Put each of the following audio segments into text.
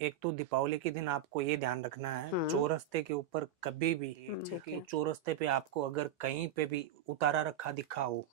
एक तो दीपावली के दिन आपको ये ध्यान रखना है, चौरस्ते के ऊपर कभी भी क्योंकि चौरस्ते पे आपको अगर कहीं पे भी उतारा रखा दिखा हो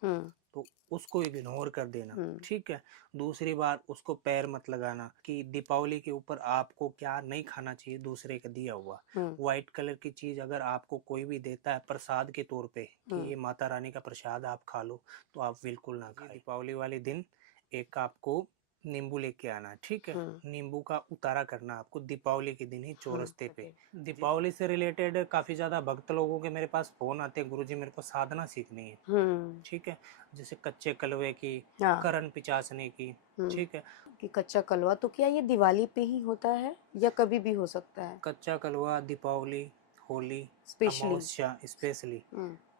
तो उसको इग्नोर कर देना, ठीक है। दूसरी बात, उसको पैर मत लगाना। कि दीपावली के ऊपर आपको क्या नहीं खाना चाहिए, दूसरे का दिया हुआ व्हाइट कलर की चीज अगर आपको कोई भी देता है प्रसाद के तौर पे कि ये माता रानी का प्रसाद आप खा लो, तो आप बिल्कुल ना खाएं। दीपावली वाले दिन एक आपको नींबू लेके आना, ठीक है। नींबू का उतारा करना आपको दीपावली के दिन ही चौरस्ते पे। दीपावली से रिलेटेड काफी ज्यादा भक्त लोगों के मेरे पास फोन आते हैं, गुरुजी मेरे को साधना सीखनी है, ठीक है। जैसे कच्चे कलवे की, करण पिचासने की, ठीक है। कि कच्चा कलवा तो क्या ये दिवाली पे ही होता है या कभी भी हो सकता है? कच्चा कलवा दीपावली, होली, अमावस्या स्पेशली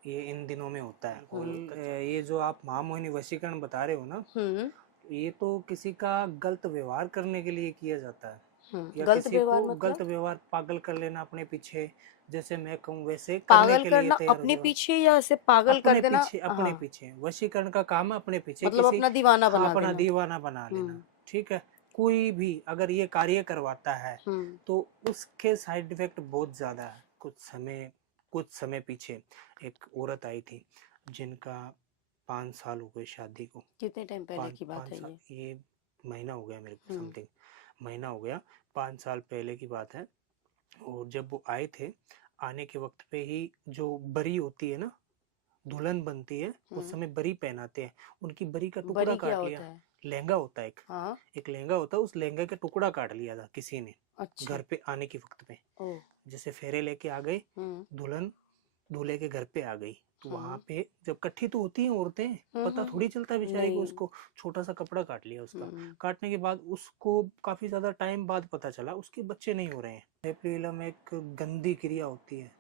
ये इन दिनों में होता है। और ये जो आप महामोहिनी वशीकरण बता रहे हो ना, ये तो किसी का गलत व्यवहार करने के लिए किया जाता है। या गलत किसी व्यवहार को मतलब? गलत व्यवहार, पागल कर लेना अपने पीछे, जैसे मैं कहूँ वैसे करने पागल के लिए करना तैयार हो अपने जाओ। पीछे या ऐसे पागल कर देना? अपने पीछे वशीकरण का काम है, अपने पीछे मतलब किसी अपना दीवाना बना अपना देना। दीवाना बना लेना, ठीक है। कोई भी अगर ये कार्य करवाता है तो उसके साइड इफेक्ट बहुत ज्यादा है। कुछ समय पीछे एक औरत आई थी जिनका 5 साल हो गए शादी को। कितने टाइम पहले की बात है ये महीना हो गया मेरे को, समथिंग महीना हो गया, 5 साल पहले की बात है। और जब वो आए थे, आने के वक्त पे ही जो बरी होती है ना, दुल्हन बनती है, उस समय बरी पहनाते हैं। उनकी बरी का टुकड़ा काट लिया। लहंगा होता है एक लहंगा होता है, उस लहंगे का टुकड़ा काट लिया था किसी ने। अच्छा। घर पे आने के वक्त पे जैसे फेरे लेके आ गए, दुल्हन दूल्हे के घर पे आ गई, तो वहां पे जब कट्ठी तो होती हैं औरतें, पता थोड़ी चलता है बेचारी को। उसको छोटा सा कपड़ा काट लिया उसका। काटने के बाद उसको काफी ज्यादा टाइम बाद पता चला उसके बच्चे नहीं हो रहे हैं। सैफी इलम एक गंदी क्रिया होती है,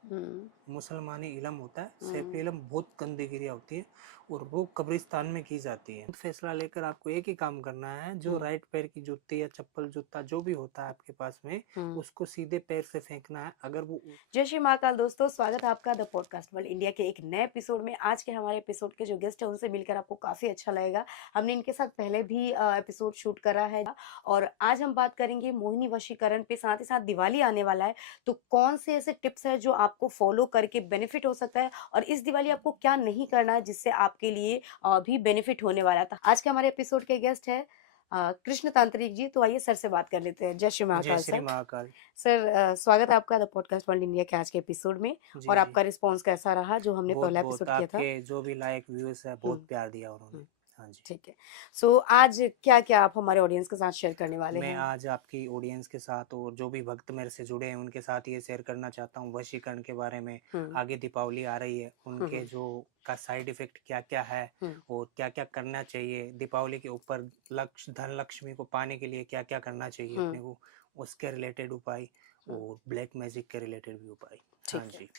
मुसलमानी इलम होता है। सैफी इलम बहुत गंदी क्रिया होती है और वो कब्रिस्तान में की जाती है। फैसला लेकर आपको एक ही काम करना है, जो राइट पैर की जूती या चप्पल जूता जो भी होता है आपके पास में, उसको सीधे पैर से फेंकना है। अगर वो जय श्री महाकाल दोस्तों, स्वागत है आपका द पॉडकास्ट वर्ल्ड इंडिया के एक नए एपिसोड में। आज के हमारे एपिसोड के जो गेस्ट है उनसे मिलकर आपको काफी अच्छा लगेगा। हमने इनके साथ पहले भी एपिसोड शूट करा है और आज हम बात करेंगे मोहिनी वशीकरण पे। साथ ही साथ दिवाली आने वाला है, तो कौन से ऐसे टिप्स है जो आपको फॉलो करके बेनिफिट हो सकता है और इस दिवाली आपको क्या नहीं करना है जिससे आपके लिए भी बेनिफिट होने वाला था। आज के हमारे एपिसोड के गेस्ट है कृष्ण तांत्रिक जी। तो आइए सर से बात कर लेते हैं। जय श्री महाकाल। जय श्री महाकाल सर, स्वागत है आपका द पॉडकास्ट वर्ल्ड इंडिया के आज के एपिसोड में। और आपका रिस्पांस कैसा रहा जो हमने पहला एपिसोड किया था? आपके जो भी लाइक व्यूअर्स है बहुत प्यार दिया उन्होंने। हाँ जी, ठीक है। सो आज क्या क्या आप हमारे ऑडियंस के साथ शेयर करने वाले हैं? मैं आज आपकी ऑडियंस के साथ और जो भी भक्त मेरे से जुड़े हैं उनके साथ ये शेयर करना चाहता हूँ वशीकरण के बारे में। आगे दीपावली आ रही है, उनके जो का साइड इफेक्ट क्या क्या है और क्या क्या करना चाहिए। दीपावली के ऊपर धन लक्ष्मी को पाने के लिए क्या क्या करना चाहिए अपने को, उसके रिलेटेड उपाय और ब्लैक मैजिक के रिलेटेड भी उपाय। हाँ जी,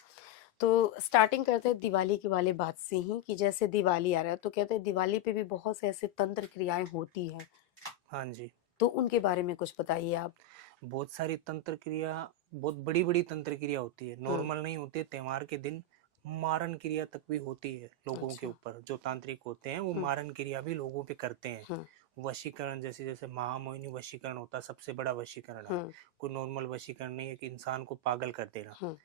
तो स्टार्टिंग करते हैं दिवाली की वाली बात से ही कि जैसे दिवाली आ रहा है तो कहते हैं दिवाली पे भी बहुत से ऐसे तंत्र क्रियाएं होती हैं। हाँ जी, तो उनके बारे में कुछ बताइए आप। बहुत सारी तंत्र क्रिया, बहुत बड़ी बड़ी तंत्र क्रिया होती है, नॉर्मल नहीं होती है। त्योहार के दिन मारन क्रिया तक भी होती है लोगों के ऊपर। जो तांत्रिक होते हैं वो मारन क्रिया भी लोगों पे करते हैं। वशीकरण जैसे जैसे महामोहिनी वशीकरण होता है, सबसे बड़ा वशीकरण है। कोई नॉर्मल वशीकरण नहीं है कि इंसान को पागल कर देना, तो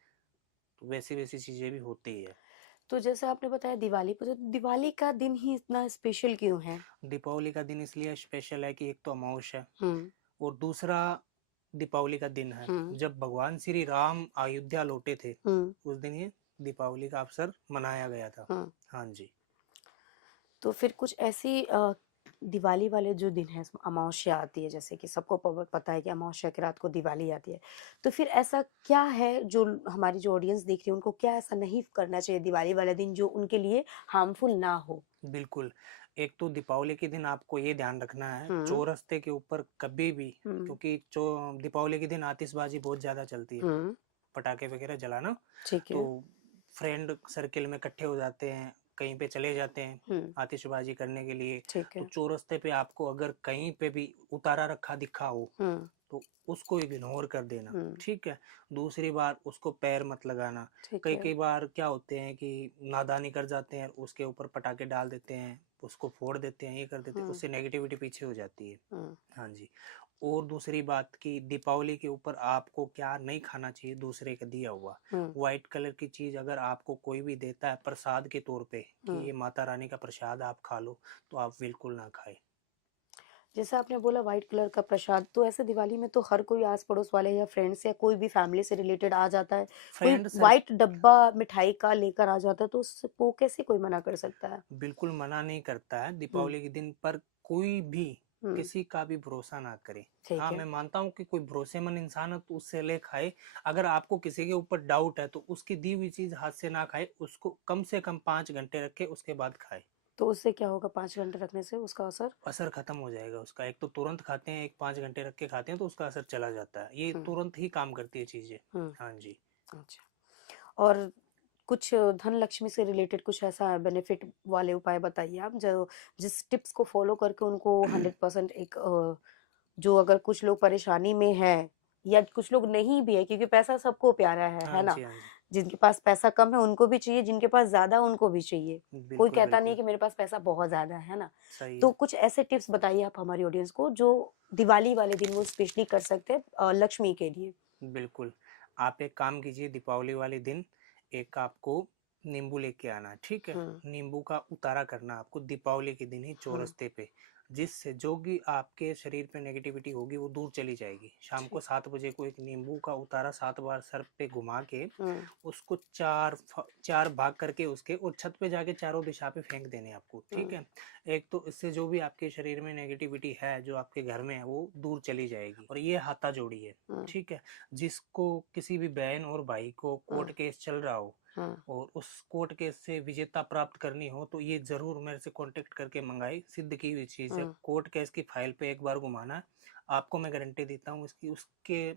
वैसी वैसी चीजें भी होती है। तो जैसे आपने बताया दिवाली पर, तो दिवाली का दिन ही इतना स्पेशल क्यों है? दीपावली का दिन इसलिए स्पेशल है कि एक तो अमावस्या है और दूसरा दीपावली का दिन है जब भगवान श्री राम अयोध्या लौटे थे, उस दिन ये दीपावली का अवसर मनाया गया था। हाँ जी, तो फिर कुछ ऐसी दिवाली वाले जो दिन है अमावस्या आती है, जैसे कि सबको पता है कि अमावस्या की रात को दिवाली आती है, तो फिर ऐसा क्या है जो हमारी जो ऑडियंस देख रही है उनको क्या ऐसा नहीं करना चाहिए दिवाली वाले दिन जो उनके लिए हार्मफुल ना हो? बिल्कुल। एक तो दीपावली के दिन आपको ये ध्यान रखना है, चौरस्ते के ऊपर कभी भी, क्योंकि दीपावली के दिन आतिशबाजी बहुत ज्यादा चलती है, पटाखे वगैरह जलाना, तो फ्रेंड सर्किल में इकट्ठे हो जाते हैं, कहीं पे चले जाते हैं आतिशबाजी करने के लिए। तो चौरस्ते पे आपको अगर कहीं पे भी उतारा रखा दिखा हो तो उसको इग्नोर कर देना, ठीक है। दूसरी बार, उसको पैर मत लगाना। कई कई बार क्या होते हैं कि नादानी कर जाते हैं, उसके ऊपर पटाखे डाल देते हैं, उसको फोड़ देते हैं, ये कर देते हैं, उससे नेगेटिविटी पीछे हो जाती है। हाँ जी। और दूसरी बात कि दीपावली के ऊपर आपको क्या नहीं खाना चाहिए दूसरे का दिया हुआ। व्हाइट कलर की चीज अगर आपको कोई भी देता है प्रसाद के तौर पे कि ये माता रानी का प्रसाद आप खा लो, तो आप बिल्कुल ना खाएं। जैसे आपने बोला व्हाइट कलर का प्रसाद, तो ऐसे दिवाली में तो हर कोई आस पड़ोस वाले या फ्रेंड्स या कोई भी फैमिली से रिलेटेड आ जाता है, कोई फ्रेंड सर व्हाइट डब्बा मिठाई का लेकर आ जाता है, तो उसको कैसे कोई मना कर सकता है? बिल्कुल मना नहीं करता है हम्म। दीपावली के दिन, पर कोई भी हम्म। किसी का भी भरोसा ना करे। ठीक हाँ, है। मैं मानता हूँ कि कोई भरोसेमंद इंसान है तो उससे ले खाए। अगर आपको किसी के ऊपर डाउट है तो उसकी दी हुई चीज हाथ से ना खाए, उसको कम से कम 5 घंटे रखे उसके बाद खाए। तो उससे क्या होगा 5 घंटे रखने से उसका असर? असर खत्म हो जाएगा उसका। एक तो तुरंत खाते हैं, एक 5 घंटे रख के खाते हैं तो उसका असर चला जाता है। ये हम्म। तुरंत ही काम करती है चीजें। हम्म। हाँ जी। अच्छा। और कुछ धन लक्ष्मी से रिलेटेड कुछ ऐसा बेनिफिट वाले उपाय बताइए आप, जो जिस टिप्स को फॉलो करके उनको 100% एक जो अगर कुछ लोग परेशानी में है या कुछ लोग नहीं भी है, क्योंकि पैसा सबको प्यारा है हाँ ना? जी। हाँ जी। जिनके पास पैसा कम है उनको भी चाहिए, जिनके पास ज्यादा उनको भी चाहिए। कोई बिल्कुल कहता नहीं है बिल्कुल कि मेरे पास पैसा बहुत ज्यादा है ना? सही तो है। कुछ ऐसे टिप्स बताइए आप हमारी ऑडियंस को जो दिवाली वाले दिन वो स्पेशली कर सकते हैं लक्ष्मी के लिए। बिल्कुल, आप एक काम कीजिए दीपावली वाले दिन, एक आपको नींबू लेके आना है, ठीक है? हम्म। नींबू का उतारा करना आपको दीपावली के दिन ही हम्म। चौरस्ते पे, जिससे जो भी आपके शरीर पे नेगेटिविटी होगी वो दूर चली जाएगी। शाम को ठीक। 7 बजे को एक नींबू का उतारा 7 बार सर पे घुमा के हम्म। उसको 4 भाग करके उसके और छत पे जाके चारों दिशा पे फेंक देने हैं आपको, ठीक हम्म। है? एक तो इससे जो भी आपके शरीर में नेगेटिविटी है जो आपके घर में है वो दूर चली जाएगी। और ये हाथा जोड़ी है, हम्म। ठीक है? जिसको किसी भी बहन और भाई को कोर्ट हम्म। केस चल रहा हो हम्म। और उस कोर्ट केस से विजेता प्राप्त करनी हो तो ये जरूर मेरे से कांटेक्ट करके मंगाई। सिद्ध की हुई चीज है। हम्म। कोर्ट केस की फाइल पे एक बार घुमाना है, आपको मैं गारंटी देता हूँ इसकी, उसके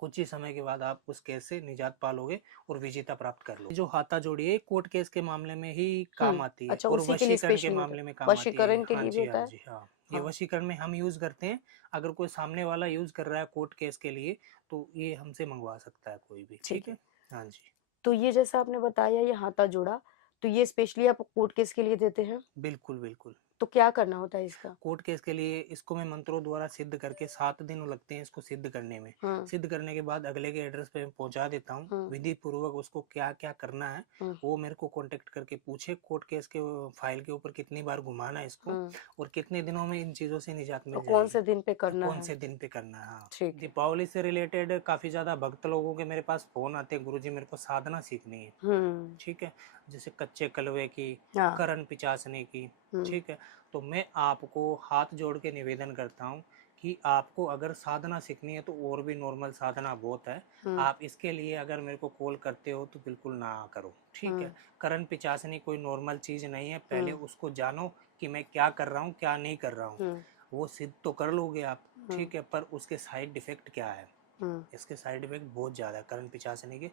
कुछ ही समय के बाद आप उस केस से निजात पालोगे और विजेता प्राप्त कर लो। जो हाथा जोड़ी है कोर्ट केस के मामले में ही काम आती है अच्छा, और उसी के लिए वशीकरण के स्पेशली होता मामले है? में काम आती है। वशीकरण के हाँ लिए भी जी, होता हाँ है? जी, हाँ। ये हाँ। वशीकरण में हम यूज करते हैं। अगर कोई सामने वाला यूज कर रहा है कोर्ट केस के लिए तो ये हमसे मंगवा सकता है कोई भी, ठीक ठीक है। है? हाँ जी। तो ये जैसा आपने बताया ये हाथा जोड़ा, तो ये स्पेशली आप कोर्ट केस के लिए देते हैं? बिल्कुल बिल्कुल। तो क्या करना होता है इसका? कोर्ट केस के लिए इसको मैं मंत्रों द्वारा सिद्ध करके 7 दिन लगते हैं इसको सिद्ध करने में। हम्म। सिद्ध करने के बाद अगले के एड्रेस पे पहुंचा देता हूँ। हम्म। विधि पूर्वक उसको क्या क्या करना है हम्म। वो मेरे को कांटेक्ट करके पूछे। कोर्ट केस के फाइल के ऊपर कितनी बार घुमाना है इसको हम्म। और कितने दिनों में इन चीज़ों से निजात और मिल कौन जाएगी से दिन पे और करना कौन है? से दिन पे करना है। हाँ, ठीक है। दीपावली से रिलेटेड काफ़ी ज़्यादा भक्त लोगों के मेरे पास फ़ोन आते हैं, गुरुजी मेरे को साधना सीखनी है, हम्म। ठीक है? जैसे कच्चे कलवे की, हाँ। करण पिचासने की, हम्म। ठीक है? तो मैं आपको हाथ जोड़ के निवेदन करता हूँ कि आपको अगर साधना सीखनी है तो और भी नॉर्मल साधना बहुत है। हम्म। आप इसके लिए अगर मेरे को कॉल करते हो तो बिल्कुल ना करो, ठीक है? हम्म। करण पिचासनी कोई नॉर्मल चीज़ नहीं है। पहले हम्म। उसको जानो कि मैं क्या कर रहा हूँ क्या नहीं कर रहा हूँ। हम्म। वो सिद्ध तो कर लोगे आप, हम्म। ठीक है? पर उसके साइड इफेक्ट क्या है? हम्म। इसके साइड इफेक्ट बहुत ज़्यादा है। करण पिचासनी के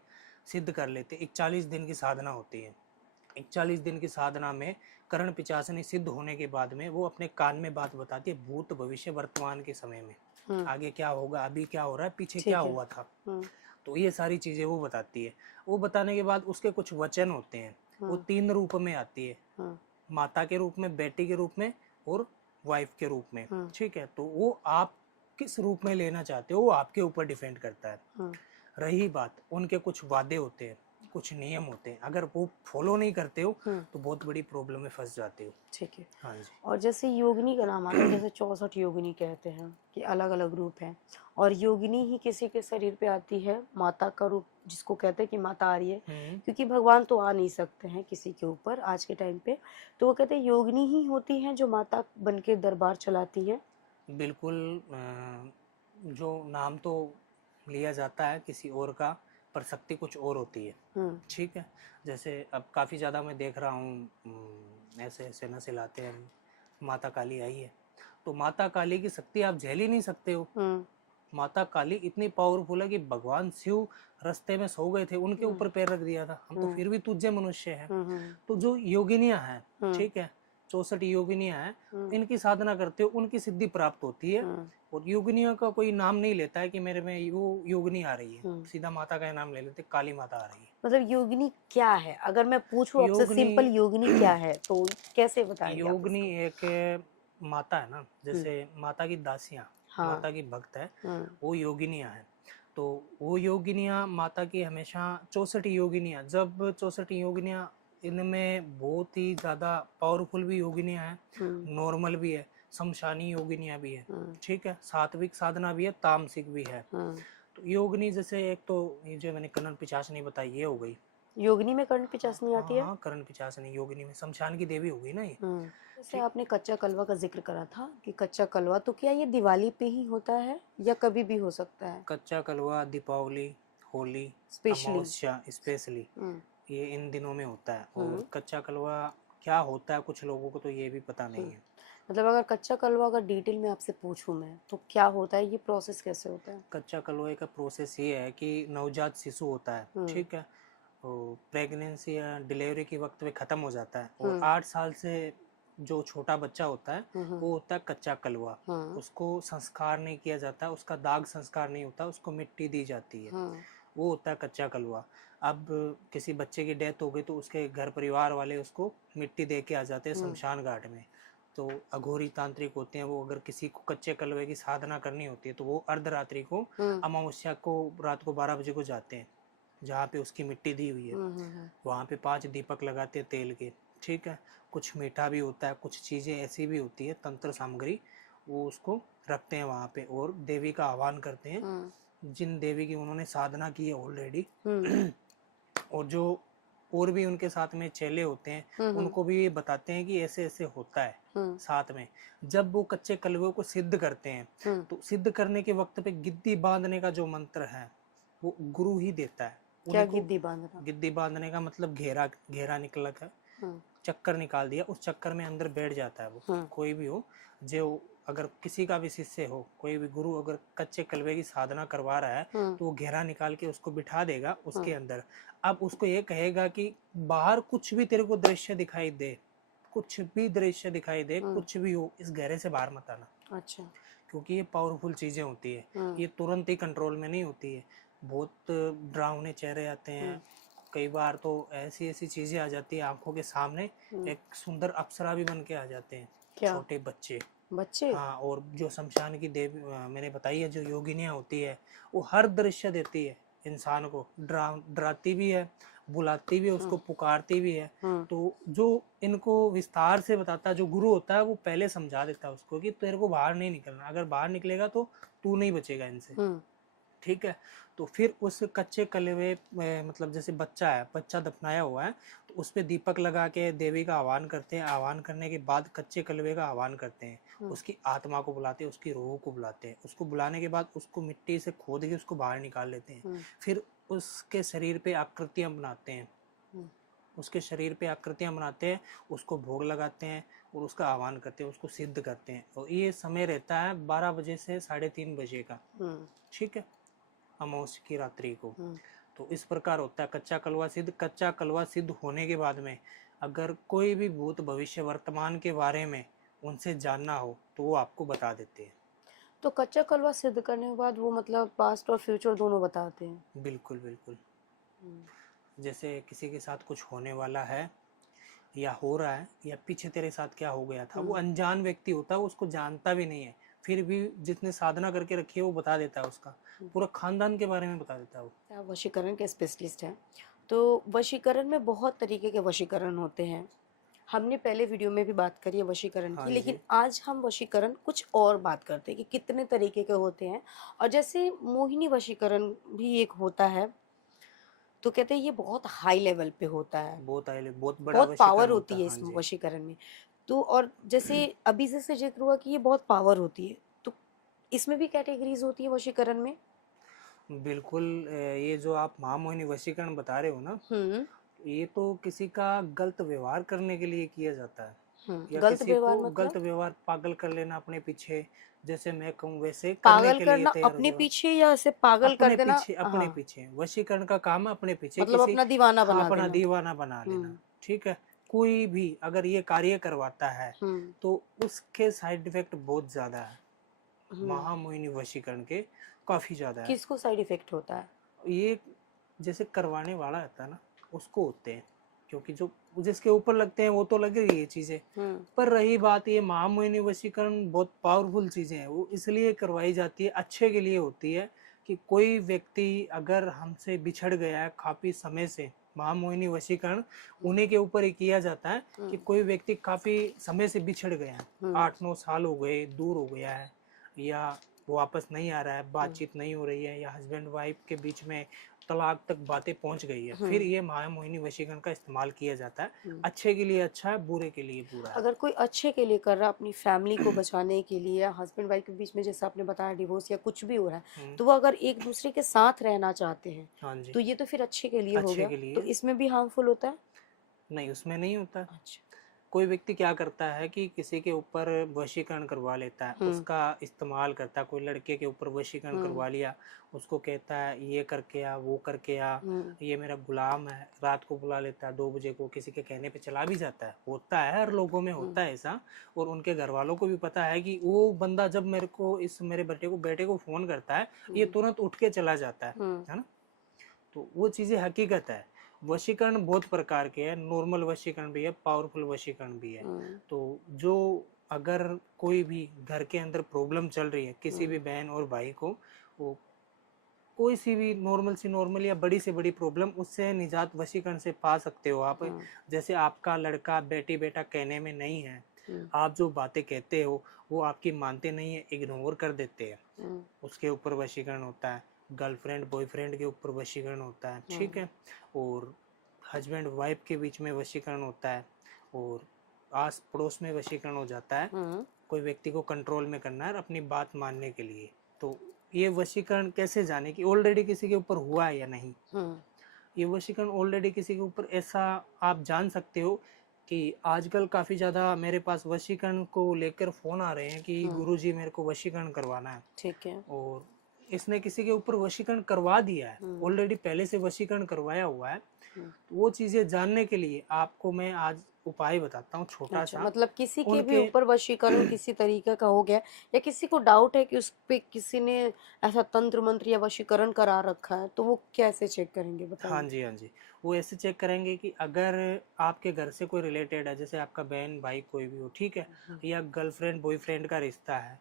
सिद्ध कर लेते 41 दिन की साधना होती है। 41 दिन की साधना में करण पिचासनी सिद्ध होने के बाद में वो अपने कान में बात बताती है, भूत भविष्य वर्तमान के समय में हम्म। आगे क्या होगा, अभी क्या हो रहा है, पीछे क्या ठीक है। हुआ था। हम्म। तो ये सारी चीज़ें वो बताती है। वो बताने के बाद उसके कुछ वचन होते हैं। वो हम्म। 3 रूप में आती है, हम्म। माता के रूप में, बेटी के रूप में और वाइफ के रूप में, हम्म। ठीक है? तो वो आप किस रूप में लेना चाहते हो वो आपके ऊपर डिपेंड करता है। हम्म। रही बात, उनके कुछ वादे होते हैं, कुछ नियम होते हैं, अगर वो फॉलो नहीं करते हो हम्म। तो बहुत बड़ी प्रॉब्लम में फंस जाते हो। ठीक है। हाँ जी। और जैसे योगिनी का नाम आता है, जैसे 64 योगिनी कहते हैं कि अलग अलग रूप हैं, और योगिनी ही किसी के शरीर पे आती है, माता का रूप जिसको कहते हैं कि माता आ रही है, क्योंकि भगवान तो आ नहीं सकते हैं किसी के ऊपर आज के टाइम पे, तो वो कहते हैं योगिनी ही होती है जो माता बन के दरबार चलाती है। बिल्कुल। जो नाम तो लिया जाता है किसी और का, पर शक्ति कुछ और होती है, हम्म। ठीक है? जैसे अब काफ़ी ज़्यादा मैं देख रहा हूँ ऐसे ऐसे नशे लाते हैं, माता काली आई है, तो माता काली की शक्ति आप झेल ही नहीं सकते हो। हम्म। माता काली इतनी पावरफुल है कि भगवान शिव रास्ते में सो गए थे, उनके हम्म। ऊपर पैर रख दिया था। हम तो हम्म। फिर भी तुझे मनुष्य हैं। हम्म। तो जो योगिनियां हैं, हम्म। ठीक है, 64 योगिनियां हैं, हम्म। इनकी साधना करते हो उनकी सिद्धि प्राप्त होती है। हम्म। और योगिनियों का कोई नाम नहीं लेता है कि मेरे में वो योगिनी आ रही है, हम्म। सीधा माता का नाम ले लेते, काली माता आ रही है। मतलब योगिनी क्या है, अगर मैं पूछूं आपसे योगिनी सिंपल योगिनी क्या है तो कैसे बताएंगे आप योगिनी इसको? एक माता है ना, जैसे माता की दासियां, हाँ। माता की भक्त है, हम्म। वो योगिनियाँ हैं। तो वो योगिनियाँ माता की हमेशा 64 योगिनियाँ, जब 64 योगिनियाँ, इनमें बहुत ही ज़्यादा पावरफुल भी योगिनियाँ हैं, हम्म। नॉर्मल भी है, शमशानी योगिनियाँ भी है, हम्म। ठीक है, सात्विक साधना भी है, तामसिक भी है। हम्म। तो योगिनी जैसे एक तो ये जो मैंने कनन पिशाचनी बताई ये हो गई। योगिनी में कर्ण हाँ पिचासनी हाँ आती है। हाँ, करण पिशाचनी योगिनी में शमशान की देवी हो गई ना ये। जैसे ठीक। आपने कच्चा कलवा का जिक्र करा था कि कच्चा कलवा, तो क्या ये दिवाली पे ही होता है या कभी भी हो सकता है? कच्चा कलवा दीपावली, होली, स्पेशली। अमावस्या स्पेशली हम्म। ये इन दिनों में होता है। हम्म। और कच्चा कलवा क्या होता है कुछ लोगों को तो ये भी पता नहीं हम्म। है। मतलब अगर कच्चा कलवा का डिटेल में आपसे पूछूं मैं, तो क्या होता है, ये प्रोसेस कैसे होता है? कच्चा कलवे का प्रोसेस ये है कि नवजात शिशु होता है, हम्म। ठीक है, वो प्रेगनेंसी या डिलीवरी के वक्त में ख़त्म हो जाता है, और हम्म। 8 साल से जो छोटा बच्चा होता है हम्म। वो होता है कच्चा कलवा। हम्म। उसको संस्कार नहीं किया जाता, उसका दाग संस्कार नहीं होता, उसको मिट्टी दी जाती है, हम्म। वो होता है कच्चा कलवा। अब किसी बच्चे की डेथ हो गई तो उसके घर परिवार वाले उसको मिट्टी दे के आ जाते हैं हम्म। शमशान घाट में। तो अघोरी तांत्रिक होते हैं, वो अगर किसी को कच्चे कलवे की साधना करनी होती है तो वो अर्धरात्रि को, हम्म। अमावस्या को रात को 12 बजे को जाते हैं जहाँ पे उसकी मिट्टी दी हुई है। हम्म। वहाँ पे 5 दीपक लगाते हैं तेल के, ठीक है। कुछ मीठा भी होता है, कुछ चीज़ें ऐसी भी होती है तंत्र सामग्री, वो उसको रखते हैं वहाँ पे और देवी का आह्वान करते हैं, जिन देवी की उन्होंने साधना की है ऑलरेडी। और जो और भी उनके साथ में चेले होते हैं उनको भी ये बताते हैं कि ऐसे ऐसे होता है। साथ में जब वो कच्चे कलवे को सिद्ध करते हैं तो सिद्ध करने के वक्त पे गिद्दी बांधने का जो मंत्र है वो गुरु ही देता है। क्या उन्हीं को गिद्दी बांधना? गिद्दी बांधने का मतलब घेरा घेरा निकला है, चक्कर निकाल दिया, उस चक्कर में अंदर बैठ जाता है वो। कोई भी हो, जो अगर किसी का भी शिष्य हो, कोई भी गुरु अगर कच्चे कलवे की साधना करवा रहा है तो वो घेरा निकाल के उसको बिठा देगा उसके अंदर। अब उसको ये कहेगा कि बाहर कुछ भी तेरे को दृश्य दिखाई दे, कुछ भी दृश्य दिखाई दे, कुछ भी हो, इस घेरे से बाहर मत आना। अच्छा। क्योंकि ये पावरफुल चीजें होती है, ये तुरंत ही कंट्रोल में नहीं होती है, बहुत डरावने चेहरे आते हैं। कई बार तो ऐसी ऐसी चीजें आ जाती है आंखों के सामने, एक सुंदर अप्सरा भी बन के आ जाते हैं। क्या? छोटे बच्चे। बच्चे? हाँ, और जो शमशान की देवी मैंने बताई है जो योगिनियाँ होती है, वो हर दृश्य देती है इंसान को, डराती भी है, बुलाती भी है, उसको पुकारती भी है। तो जो इनको विस्तार से बताता है जो गुरु होता है वो पहले समझा देता है उसको कि तेरे को बाहर नहीं निकलना, अगर बाहर निकलेगा तो तू नहीं बचेगा इनसे, ठीक है। तो फिर उस कच्चे कलवे मतलब जैसे बच्चा है, बच्चा दफनाया हुआ है, तो उस पे दीपक लगा के देवी का आह्वान करते हैं। आह्वान करने के बाद कच्चे कलवे का आह्वान करते हैं, उसकी आत्मा को बुलाते हैं, उसकी रूह को बुलाते हैं। उसको बुलाने के बाद उसको मिट्टी से खोद के उसको बाहर निकाल लेते हैं। फिर उसके शरीर पे आकृतियां बनाते हैं, उसके शरीर पे आकृतियां बनाते हैं, उसको भोग लगाते हैं और उसका आह्वान करते हैं, उसको सिद्ध करते हैं। और ये समय रहता है 12 बजे से 3:30 बजे का, ठीक है, अमावस्या की रात्रि को। तो इस प्रकार होता है कच्चा कलवा सिद्ध। कच्चा कलवा सिद्ध होने के बाद में अगर कोई भी भूत भविष्य वर्तमान के बारे में उनसे जानना हो तो वो आपको बता देते हैं। तो कच्चा कलवा सिद्ध करने के बाद वो मतलब पास्ट और फ्यूचर दोनों बताते हैं? बिल्कुल बिल्कुल। जैसे किसी के साथ कुछ होने वाला है या हो रहा है, या पीछे तेरे साथ क्या हो गया था, वो अनजान व्यक्ति होता है, उसको जानता भी नहीं है, फिर भी जिसने साधना करके रखी है वो बता देता है, उसका पूरा खानदान के बारे में बता देता है वो। आप वशीकरण के स्पेशलिस्ट हैं, तो वशीकरण में बहुत तरीके के वशीकरण होते हैं। हमने पहले वीडियो में भी बात करी है वशीकरण की, लेकिन आज हम वशीकरण कुछ और बात करते हैं कि कितने तरीके के होते हैं। और जैसे मोहिनी वशीकरण भी एक होता है, तो कहते हैं ये बहुत हाई लेवल पे होता है, बहुत बड़ा बहुत पावर वशीकरण होती है इस वशीकरण में। तो और जैसे अभी जैसे जिक्र हुआ कि ये बहुत पावर होती है, तो इसमें भी कैटेगरीज होती है वशीकरण में? बिल्कुल। ये जो आप महामोहिनी वशीकरण बता रहे हो ना, ये तो किसी का गलत व्यवहार करने के लिए किया जाता है, या गलत किसी व्यवहार को मतलब? गलत व्यवहार, पागल कर लेना अपने पीछे, जैसे मैं कहूँ वैसे करने पागल के लिए करना तैयार हो अपने जाओ। पीछे या ऐसे पागल कर अपने देना? पीछे, अपने हाँ, पीछे वशीकरण का काम है, अपने पीछे मतलब किसी, अपना दीवाना हाँ, बना अपना देना। दीवाना बना लेना, ठीक है। कोई भी अगर ये कार्य करवाता है तो उसके साइड इफेक्ट बहुत ज्यादा है, महामोहिनी वशीकरण के काफी ज्यादा है। किसको साइड इफेक्ट होता है? ये जैसे करवाने वाला रहता है ना उसको होते हैं, क्योंकि जो जिसके ऊपर लगते हैं वो तो लग रही है चीजें। पर रही बात ये महामोहिनी वशीकरण बहुत पावरफुल चीजें हैं, वो इसलिए करवाई जाती है, अच्छे के लिए होती है कि कोई व्यक्ति अगर हमसे बिछड़ गया है काफी समय से, महामोहिनी वशीकरण उन्हीं के ऊपर ही किया जाता है कि कोई व्यक्ति काफी समय से बिछड़ गया है, 8-9 साल हो गए, दूर हो गया है, या वो वापस नहीं आ रहा है, बातचीत नहीं हो रही है, या हस्बैंड वाइफ के बीच में तलाक तक बातें पहुंच गई है, फिर ये महामोहिनी वशीकरण का इस्तेमाल किया जाता है। अच्छे के लिए अच्छा है, बुरे के लिए बुरा है। अगर कोई अच्छे के लिए कर रहा है, अपनी फैमिली को बचाने के लिए, या हस्बैंड वाइफ के बीच में जैसे आपने बताया डिवोर्स या कुछ भी हो रहा है, तो वो अगर एक दूसरे के साथ रहना चाहते हैं, हाँ जी, तो ये तो फिर अच्छे के लिए हो अच्छे गया। के लिए। तो इसमें भी हार्मफुल होता है? नहीं, उसमें नहीं होता। अच्छा। कोई व्यक्ति क्या करता है कि किसी के ऊपर वशीकरण करवा लेता है, उसका इस्तेमाल करता है, कोई लड़के के ऊपर वशीकरण करवा लिया, उसको कहता है ये करके आ, वो करके आ, ये मेरा गुलाम है, रात को बुला लेता है 2 बजे को, किसी के कहने पे चला भी जाता है, होता है, हर लोगों में होता है ऐसा। और उनके घर वालों को भी पता है कि वो बंदा जब मेरे बेटे को फोन करता है, ये तुरंत उठ के चला जाता है ना। तो वो चीजें हकीकत है। वशीकरण बहुत प्रकार के हैं, नॉर्मल वशीकरण भी है, पावरफुल वशीकरण भी है। तो जो अगर कोई भी घर के अंदर प्रॉब्लम चल रही है किसी भी बहन और भाई को, वो कोई सी भी नॉर्मल या बड़ी से बड़ी प्रॉब्लम, उससे निजात वशीकरण से पा सकते हो आप। जैसे आपका लड़का बेटी बेटा कहने में नहीं है, आप जो बातें कहते हो वो आपकी मानते नहीं है, इग्नोर कर देते हैं, उसके ऊपर वशीकरण होता है। गर्लफ्रेंड बॉयफ्रेंड के ऊपर वशीकरण होता है, ठीक है। और हस्बैंड वाइफ के बीच में वशीकरण होता है, और आस पड़ोस में वशीकरण हो जाता है। कोई व्यक्ति को कंट्रोल में करना है अपनी बात मानने के लिए। तो ये वशीकरण कैसे जाने कि ऑलरेडी किसी के ऊपर हुआ है या नहीं। ये वशीकरण ऑलरेडी किसी के ऊपर ऐसा आप जान सकते हो कि आजकल काफी ज्यादा मेरे पास वशीकरण को लेकर फोन आ रहे हैं कि गुरुजी मेरे को वशीकरण करवाना है, ठीक है, और इसने किसी के ऊपर वशीकरण करवा दिया है, ऑलरेडी पहले से वशीकरण करवाया हुआ है। तो वो चीजें जानने के लिए आपको मैं आज उपाय बताता हूँ छोटा अच्छा, सा। मतलब किसी के भी उनके ऊपर वशीकरण किसी तरीके का हो गया, या किसी को डाउट है कि उस पे किसी ने ऐसा तंत्र मंत्र या वशीकरण करा रखा है, तो वो कैसे चेक करेंगे, हाँ बताइए। जी, हाँ जी, वो ऐसे चेक करेंगे कि अगर आपके घर से कोई रिलेटेड है, जैसे आपका बहन भाई कोई भी हो, ठीक है, या गर्लफ्रेंड बॉयफ्रेंड का रिश्ता है,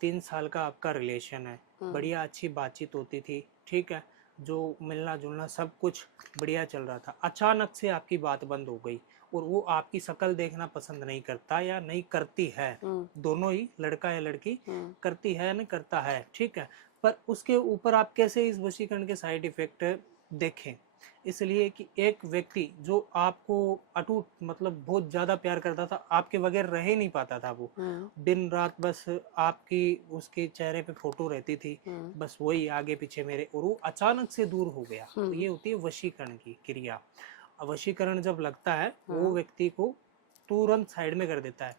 3 साल का आपका रिलेशन है, बढ़िया अच्छी बातचीत होती थी, ठीक है, जो मिलना जुलना सब कुछ बढ़िया चल रहा था, अचानक से आपकी बात बंद हो गई, और वो आपकी शक्ल देखना पसंद नहीं करता या नहीं करती है, दोनों ही, लड़का या लड़की, करती है या नहीं करता है, ठीक है। पर उसके ऊपर आप कैसे इस वशीकरण के साइड इफेक्ट देखें, इसलिए कि एक व्यक्ति जो आपको अटूट मतलब बहुत ज्यादा प्यार करता था, आपके बगैर रह ही नहीं पाता था, वो दिन रात बस आपकी उसके चेहरे पे फोटो रहती थी, बस वही आगे पीछे मेरे, और वो अचानक से दूर हो गया, तो ये होती है वशीकरण की क्रिया। वशीकरण जब लगता है वो व्यक्ति को तुरंत साइड में कर देता है,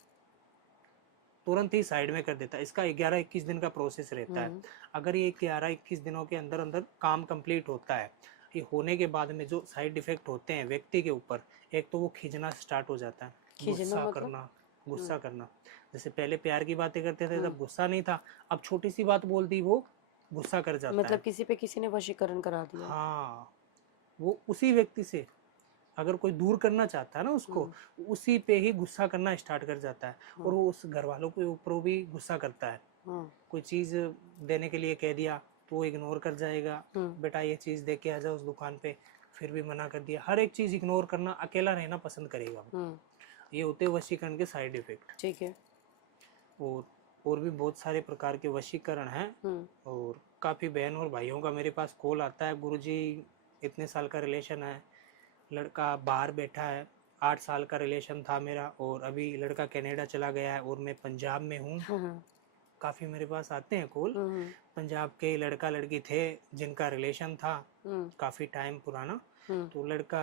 तुरंत ही साइड में कर देता है। इसका 11-21 दिन का प्रोसेस रहता है। अगर ये 11-21 दिनों के अंदर अंदर काम कंप्लीट होता है, ये होने के बाद में जो साइड इफेक्ट होते हैं व्यक्ति के ऊपर, एक तो वो खींचना स्टार्ट हो जाता है, गुस्सा मतलब? करना, गुस्सा करना। जैसे पहले प्यार की बातें करते थे तब गुस्सा नहीं था, अब छोटी सी बात बोलती वो गुस्सा कर जाता है। मतलब किसी पे किसी ने वशीकरण करा दिया। हाँ, वो उसी व्यक्ति से अगर कोई दूर करना चाहता है ना उसको, उसी पे ही गुस्सा करना स्टार्ट कर जाता है, और वो उस घर वालों के ऊपर भी गुस्सा करता है। कोई चीज देने के लिए कह दिया तो वो इग्नोर कर जाएगा, बेटा ये चीज दे के आ जाओ उस दुकान पे, फिर भी मना कर दिया, हर एक चीज इग्नोर करना, अकेला रहना पसंद करेगा वो। ये होते वशीकरण के साइड इफेक्ट, ठीक है। और भी बहुत सारे प्रकार के वशीकरण हैं, और काफी बहन और भाइयों का मेरे पास कॉल आता है, गुरुजी इतने साल का रिलेशन है, लड़का बाहर बैठा है, 8 साल का रिलेशन था मेरा, और अभी लड़का कनाडा चला गया है और मैं पंजाब में हूँ। काफी मेरे पास आते हैं कॉल, पंजाब के लड़का लड़की थे जिनका रिलेशन था काफी टाइम पुराना, तो लड़का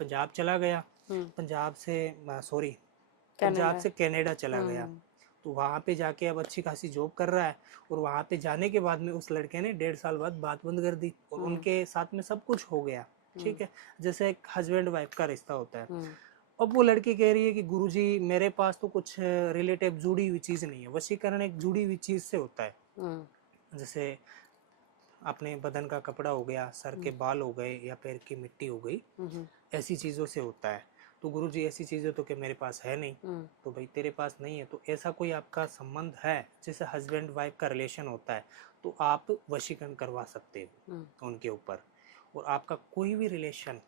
पंजाब चला गया, पंजाब से कनाडा चला गया, तो वहाँ पे जाके अब अच्छी खासी जॉब कर रहा है, और वहाँ पे जाने के बाद में उस लड़के ने 1.5 साल बाद बात बंद कर दी, और उनके साथ में सब कुछ हो गया, ठीक है, जैसे एक हस्बैंड वाइफ का रिश्ता होता है। अब वो लड़की कह रही है कि गुरुजी मेरे पास तो कुछ रिलेटिव जुड़ी हुई चीज नहीं है, वशीकरण एक जुड़ी हुई चीज से होता है। जैसे अपने बदन का कपड़ा हो गया, सर के बाल हो गए या पैर की मिट्टी हो गई, ऐसी चीज़ों से होता है। तो गुरुजी ऐसी चीज़ें तो कि मेरे पास है नहीं। तो भाई तेरे पास नहीं है तो ऐसा कोई आपका संबंध है जैसे हस्बैंड वाइफ का रिलेशन होता है तो आप वशीकरण करवा सकते हो उनके ऊपर। और आपका कोई भी रिलेशन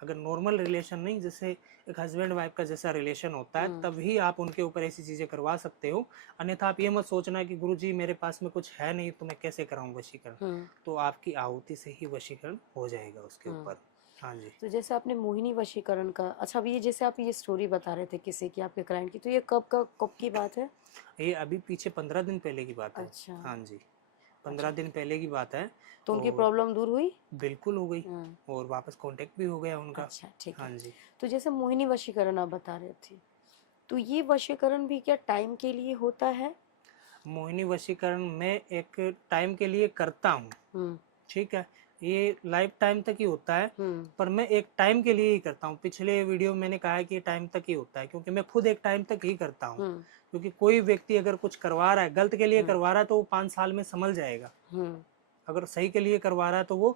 अगर नॉर्मल रिलेशन नहीं, जैसे एक हस्बैंड वाइफ का जैसा रिलेशन होता है तभी आप उनके ऊपर ऐसी चीजें करवा सकते हो। अन्यथा आप ये मत सोचना कि गुरुजी मेरे पास में कुछ है नहीं तो मैं कैसे कराऊं वशीकरण। तो आपकी आहुति से ही वशीकरण हो जाएगा उसके ऊपर। हाँ जी। तो जैसे आपने मोहिनी वशीकरण का, अच्छा अभी ये जैसे आप ये स्टोरी बता रहे थे किसी की, आपके क्लाइंट की, तो ये कब की बात है? ये अभी पीछे 15 दिन पहले की बात है। अच्छा। हाँ जी, 15 दिन पहले की बात है। तो उनकी और प्रॉब्लम दूर हुई? बिल्कुल हो गई और वापस कांटेक्ट भी हो गया उनका। अच्छा ठीक हाँ है। जी। तो जैसे मोहिनी वशीकरण आप बता रहे थे, तो ये वशीकरण भी क्या टाइम के लिए होता है? मोहिनी वशीकरण मैं एक टाइम के लिए करता हूँ, ठीक है, ये लाइफ टाइम तक ही होता है। पर मैं एक टाइम के लिए ही करता हूँ। पिछले वीडियो में मैंने कहा है कि ये टाइम तक ही होता है क्योंकि मैं खुद एक टाइम तक ही करता हूँ। क्योंकि कोई व्यक्ति अगर कुछ करवा रहा है, गलत के लिए करवा रहा है तो वो 5 साल में संभल जाएगा। अगर सही के लिए करवा रहा है तो वो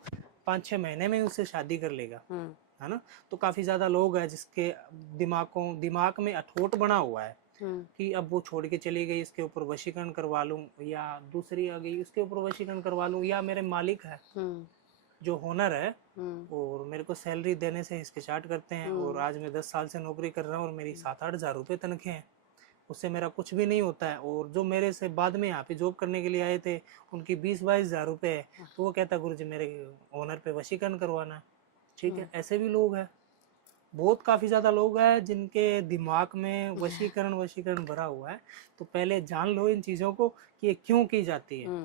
5-6 महीने में उससे शादी कर लेगा, है ना। तो काफी ज्यादा लोग हैं जिसके दिमाग में अठोट बना हुआ है कि अब वो छोड़ के चली गई, इसके ऊपर वशीकरण करवा लूं, या दूसरी आ गई उसके ऊपर वशीकरण करवा लूं, या मेरे मालिक है जो होनर है और मेरे को सैलरी देने से हिचकिचाहट करते हैं और आज मैं 10 साल से नौकरी कर रहा हूँ और मेरी 7-8 हजार रुपये तनख्वाह हैं, उससे मेरा कुछ भी नहीं होता है। और जो मेरे से बाद में यहाँ पे जॉब करने के लिए आए थे उनकी 20-22 हजार रुपये है, तो वो कहता गुरुजी मेरे ओनर पे वशीकरण करवाना है। ठीक है, ऐसे भी लोग हैं, बहुत काफी ज्यादा लोग हैं जिनके दिमाग में वशीकरण भरा हुआ है। तो पहले जान लो इन चीजों को कि ये क्यों की जाती है।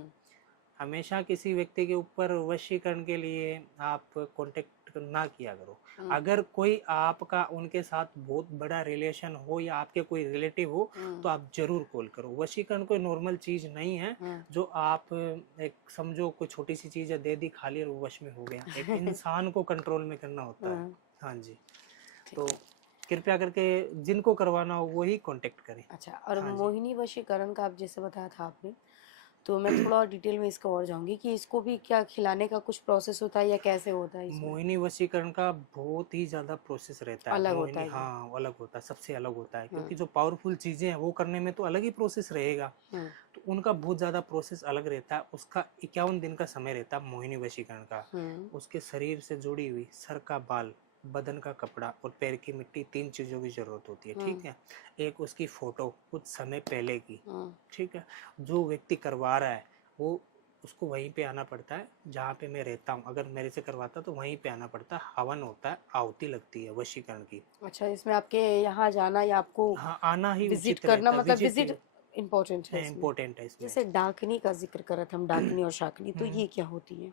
हमेशा किसी व्यक्ति के ऊपर वशीकरण के लिए आप कांटेक्ट ना किया करो। अगर कोई आपका उनके साथ बहुत बड़ा रिलेशन हो या आपके कोई रिलेटिव हो तो आप जरूर कॉल करो। वशीकरण कोई नॉर्मल चीज नहीं है जो आप एक समझो कोई छोटी सी चीज है दे दी खाली और वो वश में हो गया। एक इंसान को कंट्रोल में करना होता है। हाँ जी, तो कृपया करके जिनको करवाना हो वही कांटेक्ट करें। अच्छा, और हाँ मोहिनी वशीकरण का आप जैसे बताया था आपने, तो मैं थोड़ा डिटेल में इसको और जाऊंगी कि इसको भी क्या खिलाने का कुछ प्रोसेस होता है या कैसे होता है इसमें? मोहिनी वशीकरण का बहुत ही ज्यादा प्रोसेस रहता है। अलग होता मोहिनी है ये? हाँ अलग होता है, सबसे अलग होता है क्योंकि जो पावरफुल चीजें हैं वो करने में तो अलग ही प्रोसेस रहेगा। तो उनका बहुत ज्यादा प्रोसेस अलग रहता है। उसका 51 दिन का समय रहता है मोहिनी वशीकरण का। उसके शरीर से जुड़ी हुई सर का बाल, बदन का कपड़ा और पैर की मिट्टी, 3 चीजों की जरूरत होती है। ठीक है, एक उसकी फोटो कुछ समय पहले की। ठीक है, जो व्यक्ति करवा रहा है वो उसको वहीं पे आना पड़ता है जहाँ पे मैं रहता हूँ। अगर मेरे से करवाता तो वहीं पे आना पड़ता है। हवन होता है, आहुति लगती है वशीकरण की। अच्छा, इसमें आपके यहाँ जाना या आपको हाँ आना ही विजिट उचित करना, रहता है। मतलब विजिट इम्पोर्टेंट है इसमें? इम्पोर्टेंट है इसमें। जैसे डाकनी का जिक्र करा था हम, डाकनी और शाकनी, तो ये क्या होती है?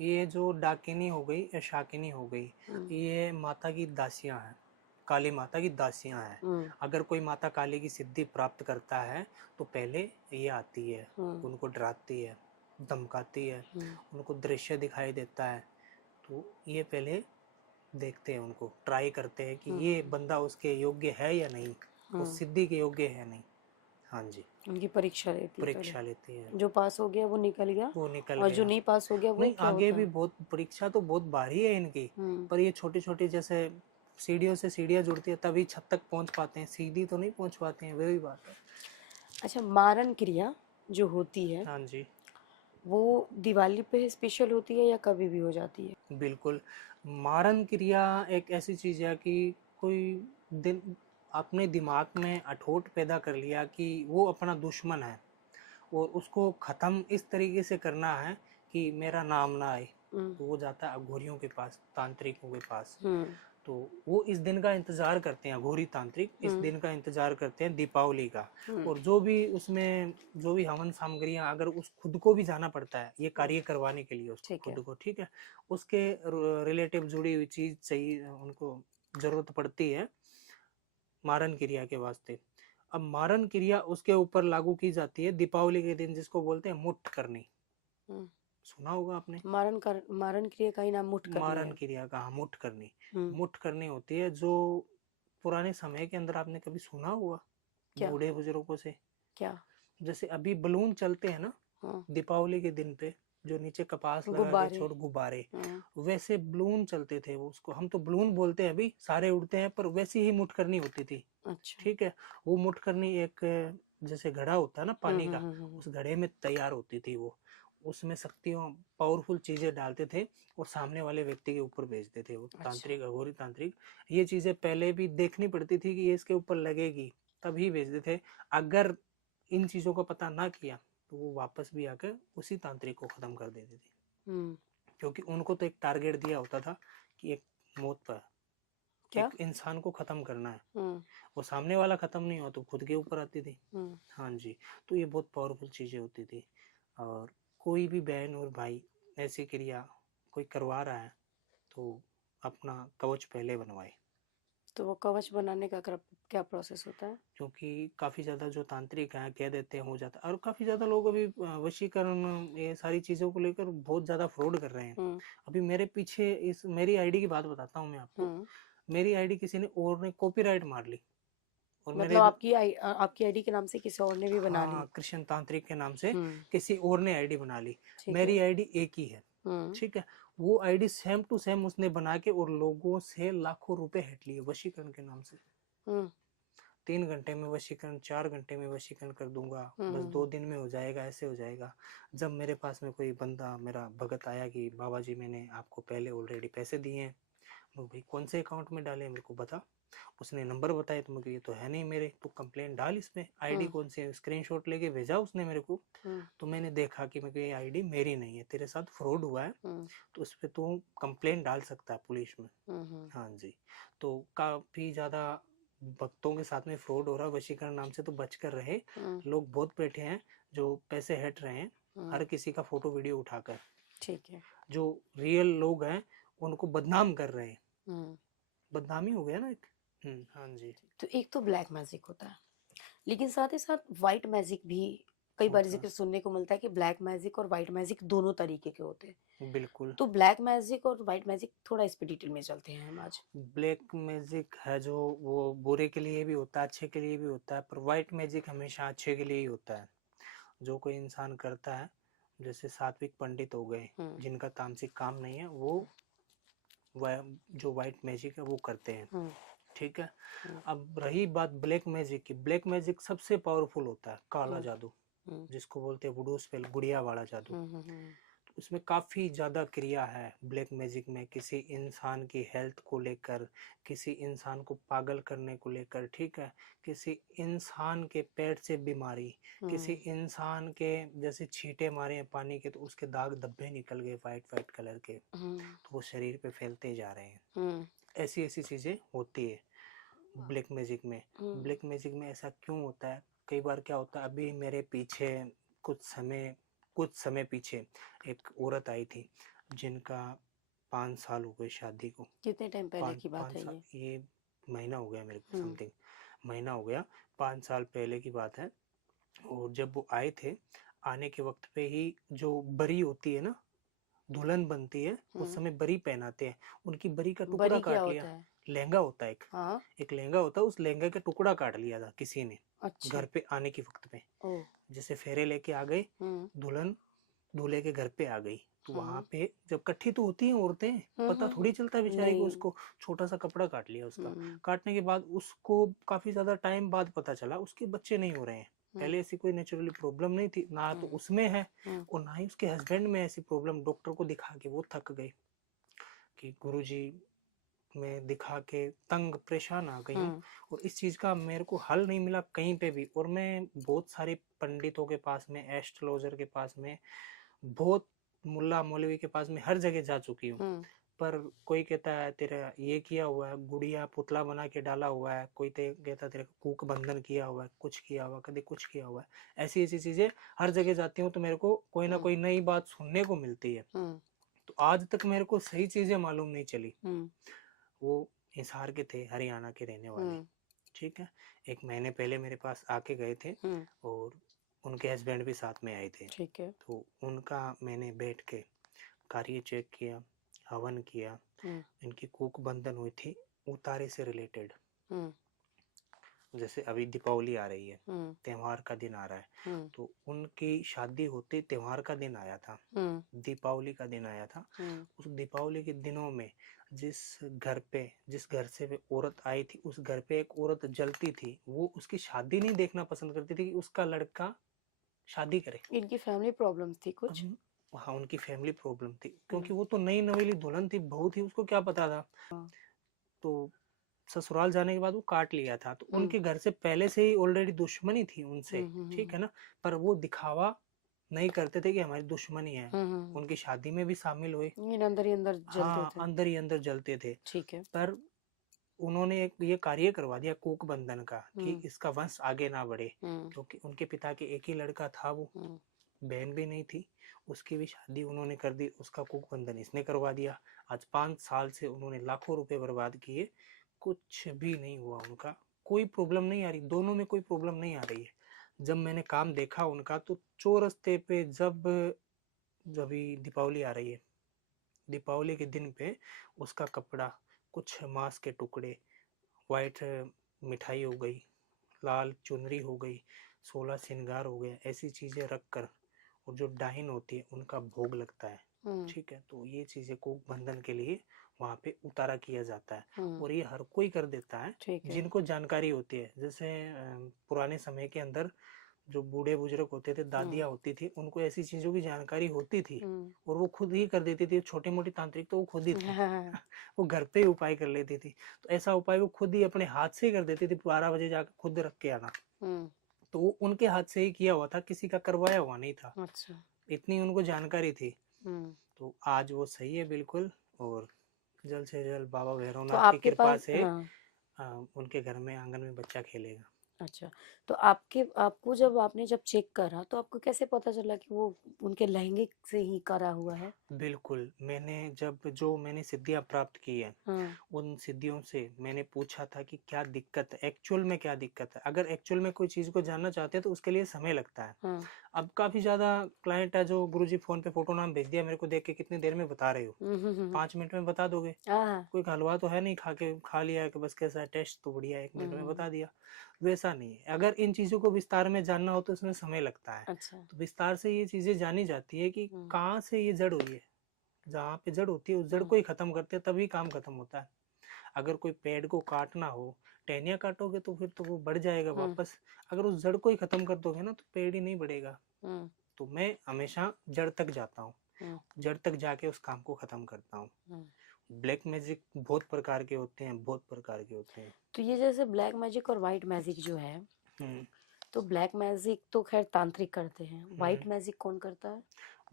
ये जो डाकिनी हो गई या शाकिनी हो गई, ये माता की दासियां हैं, काली माता की दासियां हैं। अगर कोई माता काली की सिद्धि प्राप्त करता है तो पहले ये आती है, उनको डराती है, धमकाती है, उनको दृश्य दिखाई देता है। तो ये पहले देखते हैं, उनको ट्राई करते हैं कि ये बंदा उसके योग्य है या नहीं, वो सिद्धि के योग्य है नहीं। हाँ जी, उनकी परीक्षा लेती है परीक्षा लेती है। जो पास हो गया वो निकल गया, वो निकल और गया। जो नहीं पास हो गया वो नहीं, क्या आगे होता भी है? बहुत परीक्षा तो बहुत भारी है इनकी। पर ये छोटी छोटी जैसे सीढ़ियों से सीढ़ियाँ जुड़ती है तभी छत तक पहुंच पाते हैं, सीधी तो नहीं पहुंच पाते हैं, वही बात है। अच्छा, मारन क्रिया जो होती है हाँ जी, वो दिवाली पे स्पेशल होती है या कभी भी हो जाती है? बिल्कुल। मारन क्रिया एक ऐसी चीज है कि कोई दिन अपने दिमाग में अठोट पैदा कर लिया कि वो अपना दुश्मन है और उसको खत्म इस तरीके से करना है कि मेरा नाम ना आए, तो वो जाता है अघोरियों के पास, तांत्रिकों के पास। तो वो इस दिन का इंतजार करते हैं, अघोरी तांत्रिक इस दिन का इंतजार करते हैं, दीपावली का। और जो भी उसमें जो भी हवन सामग्रियां, अगर उस खुद को भी जाना पड़ता है ये कार्य करवाने के लिए, उसको खुद को, ठीक है, उसके रिलेटिव जुड़ी हुई चीज चाहिए, उनको जरूरत पड़ती है मारन क्रिया के वास्ते। अब मारन क्रिया उसके ऊपर लागू की जाती है दीपावली के दिन, जिसको बोलते हैं मुठ करनी। सुना होगा आपने। मारन क्रिया का ही नाम मुठ करनी मारन है? क्रिया का, हाँ, मुठ करनी। मुठ करनी होती है जो पुराने समय के अंदर आपने कभी सुना होगा बूढ़े बुजुर्गों से। क्या? जैसे अभी बलून चलते हैं ना दीपावली के दिन पे, जो नीचे कपास लगा के गुब्बारे। छोड़ गुब्बारे, हम्म। वैसे बलून चलते थे। वो उसको हम तो बलून बोलते हैं, अभी सारे उड़ते हैं, पर वैसी ही मुठ करनी होती थी। अच्छा। ठीक है, वो मुठ करनी एक जैसे घड़ा होता है ना पानी का, हम्म। उस घड़े में तैयार होती थी वो। उसमें शक्तियों पावरफुल चीजें डालते थे और सामने वाले व्यक्ति के ऊपर भेजते थे। वो अच्छा। तांत्रिक, अघोरी तांत्रिक, ये चीजें पहले भी देखनी पड़ती थी कि ये इसके ऊपर लगेगी, तभी भेजते थे। अगर इन चीजों का पता ना किया तो वो वापस भी आकर उसी तांत्रिक को खत्म कर देते थे, हम्म। क्योंकि उनको तो एक टारगेट दिया होता था कि एक मौत पर, क्या? एक इंसान को खत्म करना है। हम्म। वो सामने वाला खत्म नहीं हुआ तो खुद के ऊपर आती थी। हम्म। हाँ जी, तो ये बहुत पावरफुल चीजें होती थी। और कोई भी बहन और भाई ऐसी क्रिया कोई करवा रहा है तो अपना कवच पहले बनवाए, तो वो कवच बनाने का क्या प्रोसेस होता है? क्योंकि काफी ज्यादा जो तांत्रिक हैं कह देते हैं हो जाता है, और काफी ज्यादा लोग अभी वशीकरण, ये सारी चीजों को लेकर बहुत ज्यादा फ्रॉड कर रहे हैं। हम्म। अभी मेरे पीछे इस मेरी आईडी की बात बताता हूँ मैं आपको। हम्म। मेरी आईडी किसी ने और ने कॉपीराइट मार ली, और मतलब मेरे, आपकी आईडी के नाम से किसी और ने भी बना ली? हाँ, कृष्ण तांत्रिक के नाम से हम्म। किसी और ने आईडी बना ली। ठीक है। मेरी आईडी एक ही है। हम्म। ठीक है, वो आईडी सेम टू सेम उसने बना के और लोगों से लाखों रुपए हट लिए वशीकरण के नाम से। हम्म। 3 घंटे में वशीकरण, 4 घंटे में वशीकरण कर दूंगा, बस हम्म। 2 दिन में हो जाएगा, ऐसे हो जाएगा। जब मेरे पास में कोई बंदा, मेरा भगत आया कि बाबा जी मैंने आपको पहले ऑलरेडी पैसे दिए हैं, मैं भाई कौन से अकाउंट में डाले मेरे को बता। उसने नंबर बताया तो मुझे, ये तो है नहीं मेरे, तो कंप्लेन डाल इसमें, आईडी हम्म। कौन सी है, स्क्रीनशॉट लेके भेजा उसने मेरे को। हम्म। तो मैंने देखा कि मेरे ये आईडी मेरी नहीं है, तेरे साथ फ्रॉड हुआ है, हम्म। तो उस पर तू कंप्लेन डाल सकता है पुलिस में। हम्म। हाँ जी, तो काफी ज्यादा भक्तों के साथ में फ्रॉड हो रहा है वशीकरण नाम से, तो बचकर रहे। हम्म। लोग बहुत बैठे हैं जो पैसे हट रहे हैं हर किसी का फोटो वीडियो उठाकर, ठीक है। जो रियल लोग हैं उनको बदनाम कर रहे हैं। हम्म। बदनामी हो गया ना एक। हाँ जी, तो एक तो ब्लैक मैजिक होता है, लेकिन साथ ही साथ व्हाइट मैजिक भी कई बार होता जिक्र सुनने को मिलता है कि ब्लैक मैजिक और व्हाइट मैजिक दोनों तरीके के होते हैं। है बिल्कुल। तो ब्लैक मैजिक और व्हाइट मैजिक थोड़ा इस पे डिटेल में चलते हैं हम आज। ब्लैक मैजिक है जो, वो बुरे के लिए भी होता है, अच्छे के लिए भी होता है, पर वाइट मैजिक हमेशा अच्छे के लिए ही होता है। जो कोई इंसान करता है, जैसे सात्विक पंडित हो गए, हम्म। जिनका तामसिक काम नहीं है, वो जो वाइट मैजिक है वो करते हैं। हम्म। ठीक है, हम्म। अब रही बात ब्लैक मैजिक की, ब्लैक मैजिक सबसे पावरफुल होता है, काला हम्म। जादू, हम्म। जिसको बोलते हैं वुडू स्पेल, गुड़िया वाला जादू। हम्म। हम्म। उसमें काफी ज्यादा क्रिया है ब्लैक मैजिक में, किसी इंसान की हेल्थ को लेकर, किसी इंसान को पागल करने को लेकर, ठीक है, किसी इंसान के पेट से बीमारी, किसी इंसान के जैसे छींटे मारे हैं पानी के तो उसके दाग धब्बे निकल गए वाइट वाइट कलर के, तो वो शरीर पे फैलते जा रहे हैं। हम्म। ऐसी ऐसी चीजें होती है ब्लैक मैजिक में। हम्म। ब्लैक मैजिक में ऐसा क्यों होता है, कई बार क्या होता है, अभी मेरे पीछे कुछ समय पीछे एक औरत आई थी जिनका 5 साल हो गए शादी को। कितने टाइम पहले पाँच की बात पाँच है साल, ये? ये महीना हो गया मेरे को, हम्म। समथिंग महीना हो गया, 5 साल पहले की बात है। और जब वो आए थे, आने के वक्त पे ही जो बरी होती है ना, दुल्हन बनती है, उस समय बरी पहनाते हैं, उनकी बरी का टुकड़ा बरी क्या काट लिया। होता है? लहंगा होता है एक, हाँ। एक लहंगा होता है, उस लहंगा का टुकड़ा काट लिया था किसी ने अच्छा। घर पे आने के वक्त में। ओ। जैसे फेरे लेके आ गए, हम्म। दुल्हन दूल्हे के घर पे आ गई, तो वहां हाँ। पे जब इकट्ठी तो होती हैं औरतें, पता थोड़ी चलता है बेचारी को, नहीं। उसको छोटा सा कपड़ा काट लिया उसका। हम्म। काटने के बाद उसको काफी ज्यादा टाइम बाद पता चला उसके बच्चे नहीं हो रहे हैं। हम्म। पहले ऐसी कोई नेचुरली प्रॉब्लम नहीं थी, ना तो हम्म। उसमें है हम्म। और ना ही उसके हस्बैंड में ऐसी प्रॉब्लम। डॉक्टर को दिखा के वो थक गई कि गुरुजी, मैं दिखा के तंग परेशान आ गई हूँ, हम्म। और इस चीज का मेरे को हल नहीं मिला कहीं पे भी। और मैं बहुत सारे पंडितों के पास में, एस्ट्रोलॉजर के पास में, बहुत मुल्ला मौलवी के पास में, हर जगह जा चुकी हूँ। हम्म। पर कोई कहता है तेरा ये किया हुआ है, गुड़िया पुतला बना के डाला हुआ है, कोई तो कहता है तेरा कूक बंधन किया हुआ है, कुछ किया हुआ, कभी कुछ किया हुआ है। ऐसी ऐसी चीजें हर जगह जाती हूँ तो मेरे को कोई ना हम्म। कोई नई बात सुनने को मिलती है। हम्म। तो आज तक मेरे को सही चीजें मालूम नहीं चली। हम्म। वो हिसार के थे, हरियाणा के रहने वाले। हम्म। ठीक है, 1 महीने पहले मेरे पास आके गए थे, हम्म। और उनके हस्बैंड भी साथ में आए थे। ठीक है। तो उनका मैंने बैठ के कार्य चेक किया, हवन किया, हम्म। इनकी कूक बंधन हुई थी उतारे से रिलेटेड। हम्म। जैसे अभी दीपावली आ रही है, हम्म त्योहार का दिन आ रहा है, हम्म तो उनकी शादी होते त्योहार का दिन आया था, हम्म दीपावली का दिन आया था। हम्म उस दीपावली के दिनों में जिस घर से वे औरत आई थी, उस घर पे एक औरत जलती थी। वो उसकी शादी नहीं देखना पसंद करती थी कि उसका लड़का शादी करे। इनकी फैमिली प्रॉब्लम्स थी कुछ। अब हाँ, उनकी फैमिली प्रॉब्लम थी, हम्म क्योंकि वो तो नई नवेली दुल्हन थी, बहू थी, उसको क्या पता था। हाँ, तो ससुराल जाने के बाद वो काट लिया था, तो हम्म उनके घर से पहले से ही ऑलरेडी दुश्मनी थी उनसे, ठीक है हम्म ना। पर वो दिखावा नहीं करते थे कि हमारी दुश्मनी है। हम्म। उनकी शादी में भी शामिल हुए, ये अंदर ही अंदर जलते हाँ, थे। अंदर ही अंदर जलते थे। ठीक है। पर उन्होंने एक ये कार्य करवा दिया कूक बंधन का, कि हम्म इसका वंश आगे ना बढ़े, हम्म क्योंकि उनके पिता के एक ही लड़का था, वो हम्म बहन भी नहीं थी। उसकी भी शादी उन्होंने कर दी, उसका कुक बंधन इसने करवा दिया। आज 5 साल से उन्होंने लाखों रुपए बर्बाद किए, कुछ भी नहीं हुआ उनका। कोई प्रॉब्लम नहीं आ रही, दोनों में कोई प्रॉब्लम नहीं आ रही है। जब मैंने काम देखा उनका, तो चौरस्ते पे जब अभी दीपावली आ रही है, दीपावली के दिन पे उसका कपड़ा, कुछ मांस के टुकड़े, वाइट मिठाई हो गई, लाल चुनरी हो गई, 16 श्रृंगार हो गए, ऐसी चीजें रख कर, और जो डाइन होती है उनका भोग लगता है, हम्म ठीक है। तो ये चीजें को बंधन के लिए वहां पे उतारा किया जाता है, हम्म। और ये हर कोई कर देता है ठीक है। जिनको जानकारी होती है। जैसे पुराने समय के अंदर जो बूढ़े बुजुर्ग होते थे, हम्म दादियाँ होती थी, उनको ऐसी चीजों की जानकारी होती थी, हम्म और वो खुद ही कर देती थी। छोटी मोटी तांत्रिक तो वो खुद ही थे। हाँ, वो घर पे ही उपाय कर लेती थी। तो ऐसा उपाय वो खुद ही अपने हाथ से ही कर देती थी, 12 बजे जाकर खुद रख के आना। हम्म। तो वो उनके हाथ से ही किया हुआ था, किसी का करवाया हुआ नहीं था, अच्छा। इतनी उनको जानकारी थी। हम्म। तो आज वो सही है बिल्कुल, और जल्द से जल्द बाबा तो भैरवनाथ की आपके कृपा पास से हाँ। उनके घर में आंगन में बच्चा खेलेगा। अच्छा। तो आपको जब आपने जब चेक करा तो आपको कैसे पता चला कि वो उनके लहंगे से ही करा हुआ है? बिल्कुल, मैंने सिद्धियां प्राप्त की है, हाँ उन सिद्धियों से मैंने पूछा था कि क्या दिक्कत है, एक्चुअल में क्या दिक्कत है। अगर एक्चुअल में कोई चीज को जानना चाहते हैं तो उसके लिए समय लगता है। हाँ। अब काफी ज्यादा क्लाइंट है जो, गुरुजी फोन पे फोटो नाम भेज दिया मेरे को, देख के कितनी देर में बता रहे हो, हम्म। 5 मिनट में बता दोगे। हाँ। कोई हलवा तो है नहीं, खा लिया है कि बस कैसा है, टेस्ट तो बढ़िया है, 1 मिनट में हम्म। बता दिया। वैसा नहीं है, अगर इन चीजों को विस्तार में जानना हो तो इसमें समय लगता है। अच्छा। तो विस्तार से ये चीजें जानी जाती है कि हम्म कहाँ से ये जड़ हुई है। जहाँ पे जड़ होती है, उस जड़ हम्म को ही खत्म करते हैं, तभी काम खत्म होता है। अगर कोई पेड़ को काटना हो, टहनियाँ काटोगे तो फिर तो वो बढ़ जाएगा हम्म वापस। अगर उस जड़ को ही खत्म कर दोगे ना, तो पेड़ ही नहीं बढ़ेगा। हम्म तो मैं हमेशा जड़ तक जाता हूँ, हम्म जड़ तक जाके उस काम को खत्म करता हूँ। हम्म। ब्लैक मैजिक बहुत प्रकार के होते हैं, बहुत प्रकार के होते हैं। तो ये जैसे ब्लैक मैजिक और वाइट मैजिक जो है, हम्म तो ब्लैक मैजिक तो खैर तांत्रिक करते हैं, हम्म। वाइट मैजिक कौन करता है?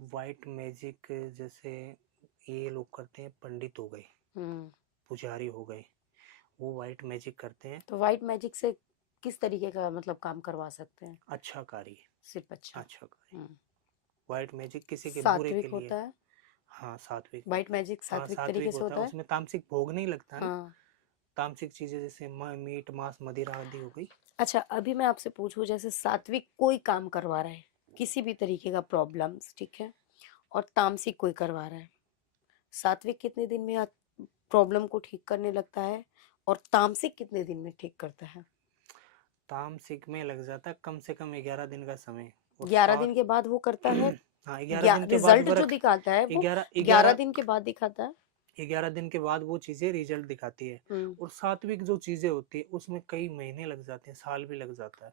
वाइट मैजिक जैसे ये लोग करते हैं, पंडित हो गए, हम्म। पुजारी हो गए, वो वाइट मैजिक करते हैं। तो वाइट मैजिक से किस तरीके का मतलब काम करवा सकते हैं? अच्छा कार्य, सिर्फ अच्छा। अच्छा कार्य। हम्म। वाइट मैजिक किसी के बुरे के सात्विक लिए। होता है? हाँ, सात्विक वाइट होता है। मैजिक हाँ, सात्विक तरीके सात्विक से होता है, होता है? उसमें तामसिक भोग नहीं लगता ना। हाँ। तामसिक चीजें जैसे मीट मांस मदिरा आदि हो गई। अच्छा, अभी मैं आपसे पूछूं, जैसे सात्विक कोई काम करवा रहा है, किसी भी तरीके का प्रॉब्लम्स, ठीक है, और तामसिक कोई करवा रहा है, सात्विक कितने दिन में प्रॉब्लम को ठीक करने लगता है और तामसिक कितने दिन में ठीक करता है? तामसिक में लग जाता है कम से कम 11 दिन का समय, और 11 दिन सात। के बाद वो करता है? हाँ, 11 दिन के बाद रिजल्ट जो वर्क। दिखाता है वो ग्यारह 11 ग्यारह दिन के बाद दिखाता है? 11 दिन के बाद वो चीजें रिजल्ट दिखाती है। हम्म। और सात्विक जो चीजें होती है उसमें कई महीने लग जाते हैं, साल भी लग जाता है,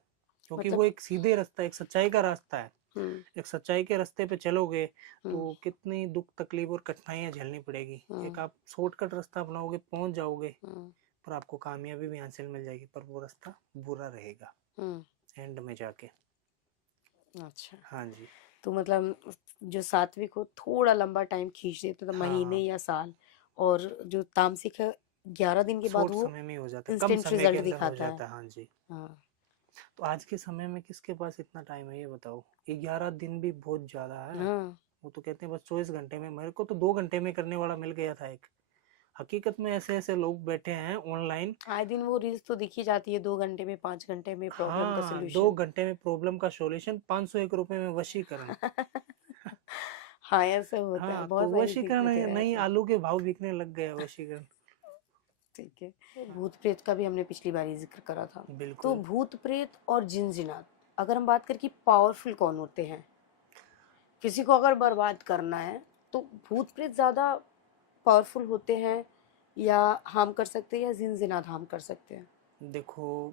क्योंकि मतलब। वो एक सीधे रास्ता, एक सच्चाई का रास्ता है। हम्म एक सच्चाई के रास्ते पे चलोगे हम्म तो कितनी दुख तकलीफ और कठिनाइयां झेलनी पड़ेगी। हम्म एक आप शॉर्टकट रास्ता अपनाओगे, पहुंच जाओगे, हम्म पर आपको कामयाबी भी हासिल मिल जाएगी, पर वो रास्ता बुरा रहेगा हम्म। एंड में जाके। अच्छा। हाँ जी। तो मतलब जो सात्विक हो थोड़ा लंबा टाइम खींच देते तो महीने हाँ, या साल, और जो तामसिक है 11 दिन के बाद शॉर्ट वो समय में ही हो जाता है, कम इंस्टेंट समय के रिजल्ट अंदर हो दिखाता है। जाता है। हाँ जी। हाँ। तो आज के समय में किसके पास इतना टाइम है, ये बताओ। 11 दिन भी बहुत ज्यादा है। हाँ। वो तो कहते हैं बस 24 घंटे में, मेरे को तो 2 घंटे में करने वाला मिल गया था एक। हकीकत में ऐसे ऐसे लोग बैठे हैं ऑनलाइन। आए दिन वो रील्स तो दिखी जाती है, 2 घंटे में 5 घंटे में प्रॉब्लम का हाँ, दो सोल्यूशन। घंटे में प्रॉब्लम का सॉल्यूशन, 501 रुपए में वशीकरण। हाँ, ऐसा होता है, हाँ, तो बहुत सारी वशीकरण, दिक्कतें नहीं आती हैं। आलू के भाव बिकने लग गया वशीकरण। ठीक है। भूत प्रेत का भी हमने पिछली बार ही जिक्र करा था। तो बिल्कुल। भूत प्रेत और जिन जिनात, अगर हम बात करें कि पावरफुल कौन होते हैं, किसी को अगर बर्बाद करना है तो भूत प्रेत ज्यादा पावरफुल होते हैं या हार्म कर सकते हैं, या जिन जिनात हार्म कर सकते हैं? देखो,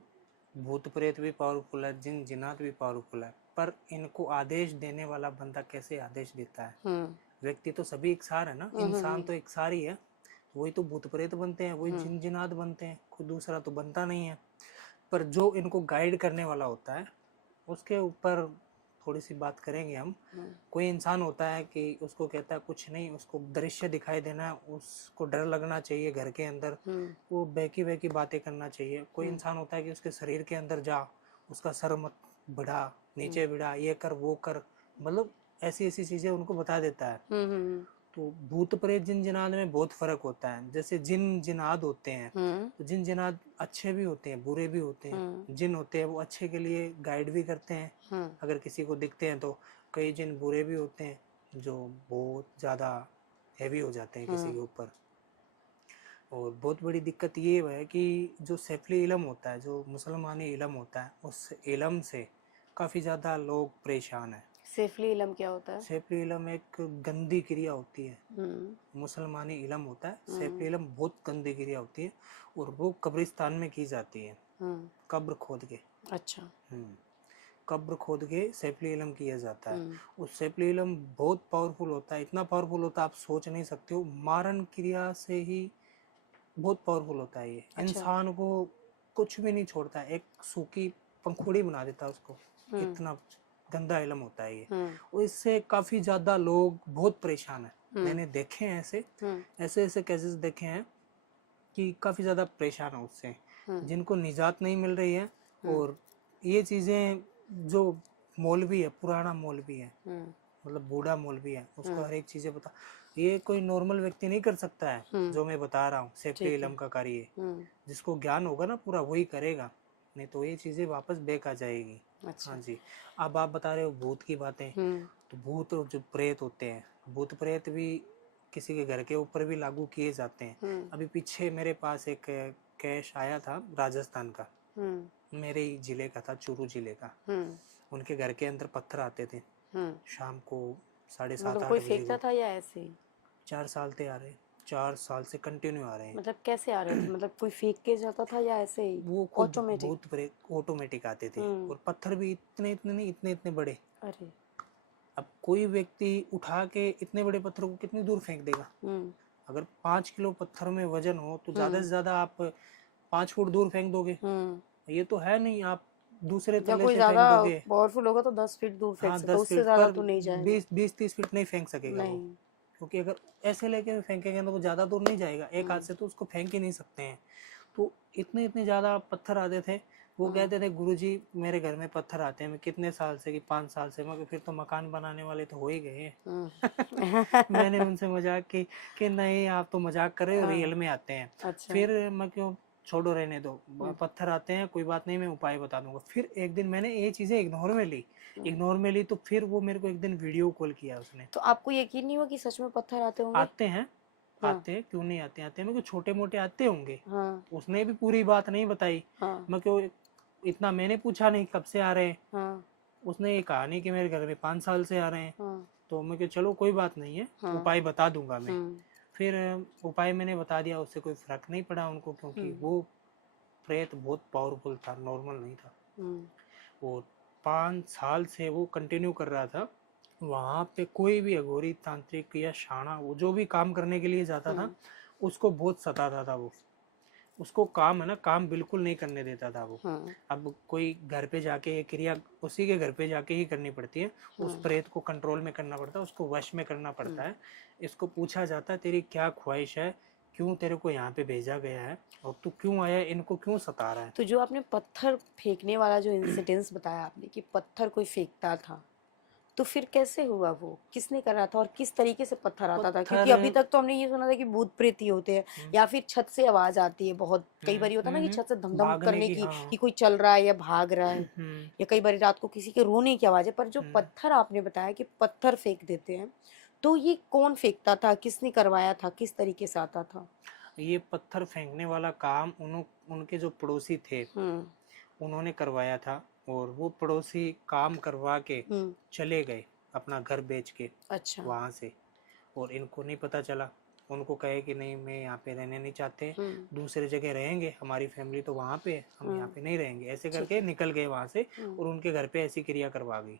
भूत प्रेत भी पावरफुल है, जिन जिनात भी पावरफुल है, पर इनको आदेश देने वाला बंदा कैसे आदेश देता है। हम्म व्यक्ति तो सभी एकसार है ना, हम्म इंसान तो एकसार ही है। वही तो भूत प्रेत बनते हैं, वही हम्म जिन जिनात बनते हैं, कोई दूसरा तो बनता नहीं है। पर जो इनको गाइड करने वाला होता है, उसके ऊपर थोड़ी सी बात करेंगे हम। हम्म कोई इंसान होता है कि उसको कहता है कुछ नहीं, उसको दृश्य दिखाई देना है, उसको डर लगना चाहिए घर के अंदर, हम्म वो बहकी बहकी बातें करना चाहिए। कोई इंसान होता है कि उसके शरीर के अंदर जा, उसका सर मत बढ़ा, नीचे बढ़ा, ये कर वो कर, मतलब ऐसी ऐसी चीजें उनको बता देता है। हम्म तो भूत प्रेत जिन जिनाद में बहुत फर्क होता है। जैसे जिन जिनाद होते हैं, हम्म तो जिन जिनाद अच्छे भी होते हैं, बुरे भी होते हैं। जिन होते हैं वो अच्छे के लिए गाइड भी करते हैं, हम्म अगर किसी को दिखते हैं तो। कई जिन बुरे भी होते हैं, जो बहुत ज़्यादा हैवी हो जाते हैं किसी के ऊपर। और बहुत बड़ी दिक्कत ये है कि जो सैफली इलम होता है, जो मुसलमानी इलम होता है, उस इलम से काफ़ी ज़्यादा लोग परेशान हैं। सेफली इलम क्या होता है? सैफली इलम एक गंदी क्रिया होती है, हम्म मुसलमानी इलम होता है। हम्म सैफली इलम बहुत गंदी क्रिया होती है, और वो कब्रिस्तान में की जाती है, कब्र खोद के। अच्छा। कब्र खोद के सैफली इलम किया जाता है। हम्म उस सैफली इलम बहुत पावरफुल होता है, इतना पावरफुल होता है आप सोच नहीं सकते हो। मारन क्रिया से ही बहुत पावरफुल होता है ये। अच्छा। इंसान को कुछ भी नहीं छोड़ता है, एक सूखी पंखुड़ी बना देता है उसको। इतना गंदा इलम होता है ये। और इससे काफी ज्यादा लोग बहुत परेशान है। मैंने देखे हैं ऐसे ऐसे ऐसे केसेस देखे हैं कि काफी ज्यादा परेशान है उससे, जिनको निजात नहीं मिल रही है। और ये चीजें, जो मौलवी है, पुराना मौलवी है, मतलब बूढ़ा मौलवी है, उसको हर एक चीजें पता। ये कोई नॉर्मल व्यक्ति नहीं कर सकता है जो मैं बता रहा हूँ, सैफली इलम का कार्य। जिसको ज्ञान होगा ना पूरा, वही करेगा, नहीं तो ये चीजें वापस बैक आ जाएगी। अच्छा। हाँ जी। अब आप बता रहे हो भूत की बातें, तो भूत और जो प्रेत होते हैं, भूत प्रेत भी किसी के घर के ऊपर भी लागू किए जाते हैं। अभी पीछे मेरे पास एक केस आया था राजस्थान का, मेरे ही जिले का था, चूरू जिले का। उनके घर के अंदर पत्थर आते थे शाम को 7:30 मतलब 8 कोई बजे फेंकता को। था या ऐसे ही? 4 साल से आ रहे, 4 साल से कंटिन्यू आ रहे हैं। मतलब कैसे आ रहे थे? मतलब कोई फेंक के जाता था या ऐसे ही वो खुद ऑटोमेटिक? भूत प्रेत ऑटोमेटिक आते थे, और पत्थर भी इतने इतने नहीं, इतने इतने बड़े। अरे। अब कोई व्यक्ति उठा के इतने बड़े पत्थर को कितनी दूर फेंक देगा। अगर 5 किलो पत्थर में वजन हो तो ज्यादा से ज्यादा आप 5 फुट दूर फेंक दोगे। ये तो है नहीं, आप दूसरे या तले कोई से ज्यादा फेंक दोगे। पावरफुल होगा तो 10 फीट दूर फेंक हाँ, सकता, 10 उससे फीट ज्यादा पर तो नहीं जाएगा। 20-30 फीट नहीं फेंक सकेगा वो। नहीं। क्योंकि अगर ऐसे लेके भी फेंकेंगे तो वो ज्यादा दूर नहीं जाएगा, एक हाथ से तो उसको फेंक ही नहीं सकते हैं। तो इतने इतने ज्यादा पत्थर आते थे। वो कहते थे गुरुजी मेरे घर में पत्थर आते हैं। मैं कितने साल से, कि 5 साल से। मैं फिर तो मकान बनाने वाले तो हो ही गए हैं। मैंने उनसे मजाक की कि नहीं, आप तो मजाक कर रहे हो, रियल में आते हैं। अच्छा। फिर मैं क्यों, छोड़ो रहने दो, पत्थर आते हैं, कोई बात नहीं, मैं उपाय बता दूंगा। फिर एक दिन मैंने ये चीजें इग्नोर में ली। तो फिर वो मेरे को एक दिन वीडियो कॉल किया उसने। तो आपको यकीन नहीं हुआ कि सच में पत्थर आते होंगे? आते हैं, आते हैं, क्यों नहीं आते, आते हैं। मेरे को छोटे मोटे आते होंगे। हाँ उसने भी पूरी बात नहीं बताई। हाँ मैं क्यों, इतना मैंने पूछा नहीं कब से आ रहे हैं। हाँ उसने ये कहा नहीं कि मेरे घर में 5 साल से आ रहे हैं। हाँ तो मैं क्यों, चलो कोई बात नहीं है, उपाय बता दूंगा मैं। फिर उपाय मैंने बता दिया, उससे कोई फर्क नहीं पड़ा उनको, क्योंकि वो प्रेत बहुत पावरफुल था, नॉर्मल नहीं था। और 5 साल से वो कंटिन्यू कर रहा था। वहाँ पे कोई भी अघोरी, तांत्रिक या शाना, वो जो भी काम करने के लिए जाता था, उसको बहुत सताता था वो। उसको काम है ना, काम बिल्कुल नहीं करने देता था वो। अब कोई घर पे जाके ये क्रिया उसी के घर पे जाके ही करनी पड़ती है। उस प्रेत को कंट्रोल में करना पड़ता है, उसको वश में करना पड़ता है। इसको पूछा जाता है तेरी क्या ख्वाहिश है, क्यों तेरे को यहाँ पे भेजा गया है, और तू क्यों आया, इनको क्यों सता रहा है। तो जो आपने पत्थर फेंकने वाला जो इंसिडेंस बताया आपने कि पत्थर कोई फेंकता था, तो फिर कैसे हुआ? वो किसने करा था और किस तरीके से पत्थर आता था? क्योंकि अभी तक तो हमने ये सुना था कि भूत प्रेत ही होते हैं, या फिर छत से आवाज आती है बहुत। कई बार होता है ना कि छत से धमधम करने की, हाँ। कि कोई चल रहा है या भाग रहा है, या कई बार रात को किसी के रोने की आवाज है। पर जो पत्थर आपने बताया कि पत्थर फेंक देते हैं, तो ये कौन फेंकता था, किसने करवाया था, किस तरीके से आता था? ये पत्थर फेंकने वाला काम उनके जो पड़ोसी थे उन्होंने करवाया था, और वो पड़ोसी काम करवा के चले गए अपना घर बेच के अच्छा। वहाँ से, और इनको नहीं पता चला। उनको कहे कि नहीं, मैं यहाँ पे रहने नहीं चाहते, दूसरे जगह रहेंगे, हमारी फैमिली तो वहाँ पे है, हम यहाँ पे नहीं रहेंगे, ऐसे ठीक करके है। निकल गए वहाँ से, और उनके घर पे ऐसी क्रिया करवा गई।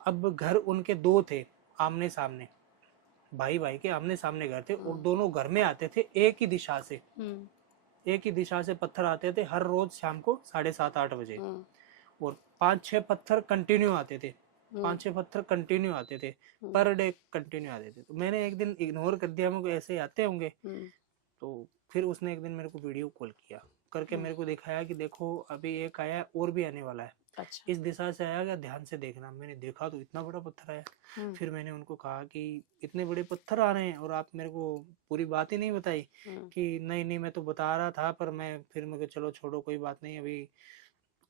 अब घर उनके दो थे आमने सामने, भाई भाई के आमने सामने घर थे, और दोनों घर में आते थे एक ही दिशा से, एक ही दिशा से पत्थर आते थे हर रोज शाम को 7:30-8 बजे, और 5-6 पत्थर कंटिन्यू आते थे, 5-6 पत्थर कंटिन्यू आते थे, पर डे कंटिन्यू आते थे। तो मैंने एक दिन इग्नोर कर दिया, मेरे को ऐसे आते होंगे। तो फिर उसने एक दिन मेरे को वीडियो कॉल किया करके मेरे को दिखाया कि देखो अभी एक आया और भी आने वाला है, अच्छा। इस दिशा से आएगा, ध्यान से देखना। मैंने देखा तो इतना बड़ा पत्थर आया। फिर मैंने उनको कहा कि इतने बड़े पत्थर आ रहे हैं और आप मेरे को पूरी बात ही नहीं बताई, कि नहीं नहीं मैं तो बता रहा था, पर मैं फिर मैं चलो छोड़ो कोई बात नहीं, अभी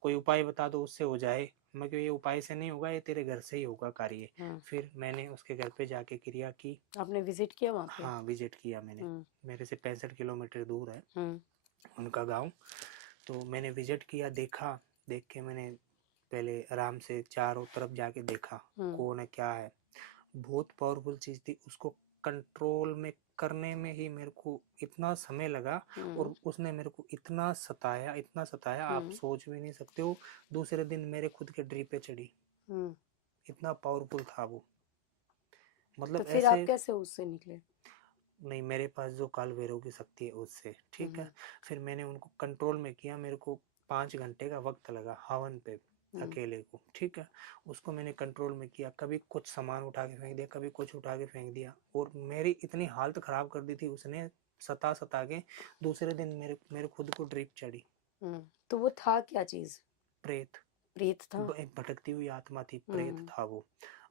कोई उपाय बता दो उससे हो जाए। मैं ये उपाय से नहीं होगा, ये तेरे घर से ही होगा कार्य। फिर मैंने उसके घर पे जाके क्रिया की। आपने विजिट किया वहाँ पे? हाँ, विजिट किया मैंने। मेरे से 65 किलोमीटर दूर है उनका गांव। तो मैंने विजिट किया, देखा, देख के मैंने पहले आराम से चारों तरफ जाके देखा कौन है क्या है। बहुत पावरफुल चीज थी, उसको कंट्रोल में करने में ही मेरे को इतना समय लगा, और उसने मेरे को इतना सताया, इतना सताया, आप सोच भी नहीं सकते हो। दूसरे दिन मेरे खुद के ड्रीप पे चढ़ी, इतना पावरफुल था वो। मतलब तो फिर ऐसे आप कैसे उससे निकले? नहीं, मेरे पास जो काल भैरव की शक्ति है उससे, ठीक है। फिर मैंने उनको कंट्रोल में किया, मेरे को 5 घंटे का वक्त लगा हवन पे अकेले को, ठीक है। उसको मैंने कंट्रोल में किया, कभी कुछ सामान उठा के फेंक दिया, कभी कुछ उठा के फेंक दिया, और मेरी इतनी हालत खराब कर दी थी उसने, सता सता के। दूसरे दिन मेरे खुद को ड्रिप चढ़ी। तो वो था क्या चीज? प्रेत। प्रेत था? एक भटकती हुई आत्मा थी, प्रेत था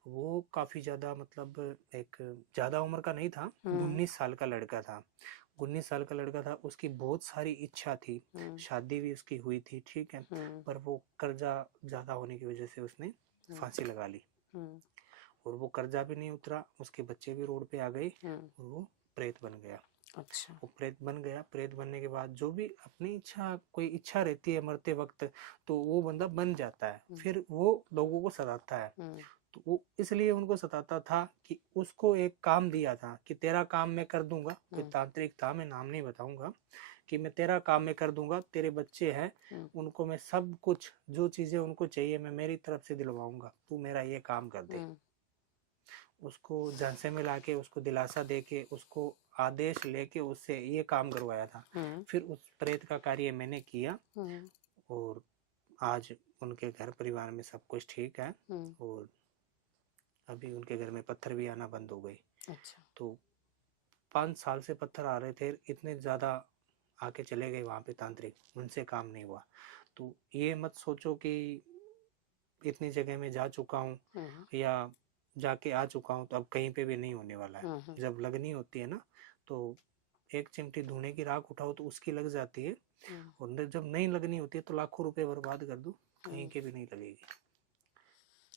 वो काफी ज्यादा, मतलब एक ज्यादा उम्र का नहीं था, 19 साल का लड़का था। 19 साल का लड़का था, उसकी बहुत सारी इच्छा थी, शादी भी उसकी हुई थी, ठीक है। पर वो कर्जा ज्यादा होने की वजह से उसने फांसी लगा ली, और वो कर्जा भी नहीं उतरा, उसके बच्चे भी रोड पे आ गए, और वो प्रेत बन गया। अच्छा। वो प्रेत बन गया। प्रेत बनने के बाद जो भी अपनी इच्छा, कोई इच्छा रहती है मरते वक्त, तो वो बंदा बन जाता है, फिर वो लोगों को सताता है। तो वो इसलिए उनको सताता था कि उसको एक काम दिया था कि तेरा काम मैं कर दूंगा, कोई तांत्रिक था, मैं नाम नहीं बताऊंगा, कि मैं तेरा काम मैं कर दूंगा, तेरे बच्चे हैं, उनको मैं सब कुछ, जो चीजें उनको चाहिए मैं मेरी तरफ से दिलवाऊंगा, तू मेरा ये काम कर दे। उसको झांसे में लाके, उसको दिलासा देके, उसको आदेश लेके उससे ये काम करवाया था। फिर उस प्रेत का कार्य मैंने किया, और आज उनके घर परिवार में सब कुछ ठीक है, और अभी उनके घर में पत्थर भी आना बंद हो गए। अच्छा। तो 5 साल से पत्थर आ रहे थे, इतने ज्यादा आके चले गए वहां पे तांत्रिक, उनसे काम नहीं हुआ। तो ये मत सोचो कि इतनी जगह में जा चुका हूँ या जाके आ चुका हूँ तो अब कहीं पे भी नहीं होने वाला है। जब लगनी होती है ना, तो एक चिमटी धुने की राख उठाओ तो उसकी लग जाती है, और जब नहीं लगनी होती है तो लाखों रुपए बर्बाद कर दो, कहीं के भी नहीं लगेगी।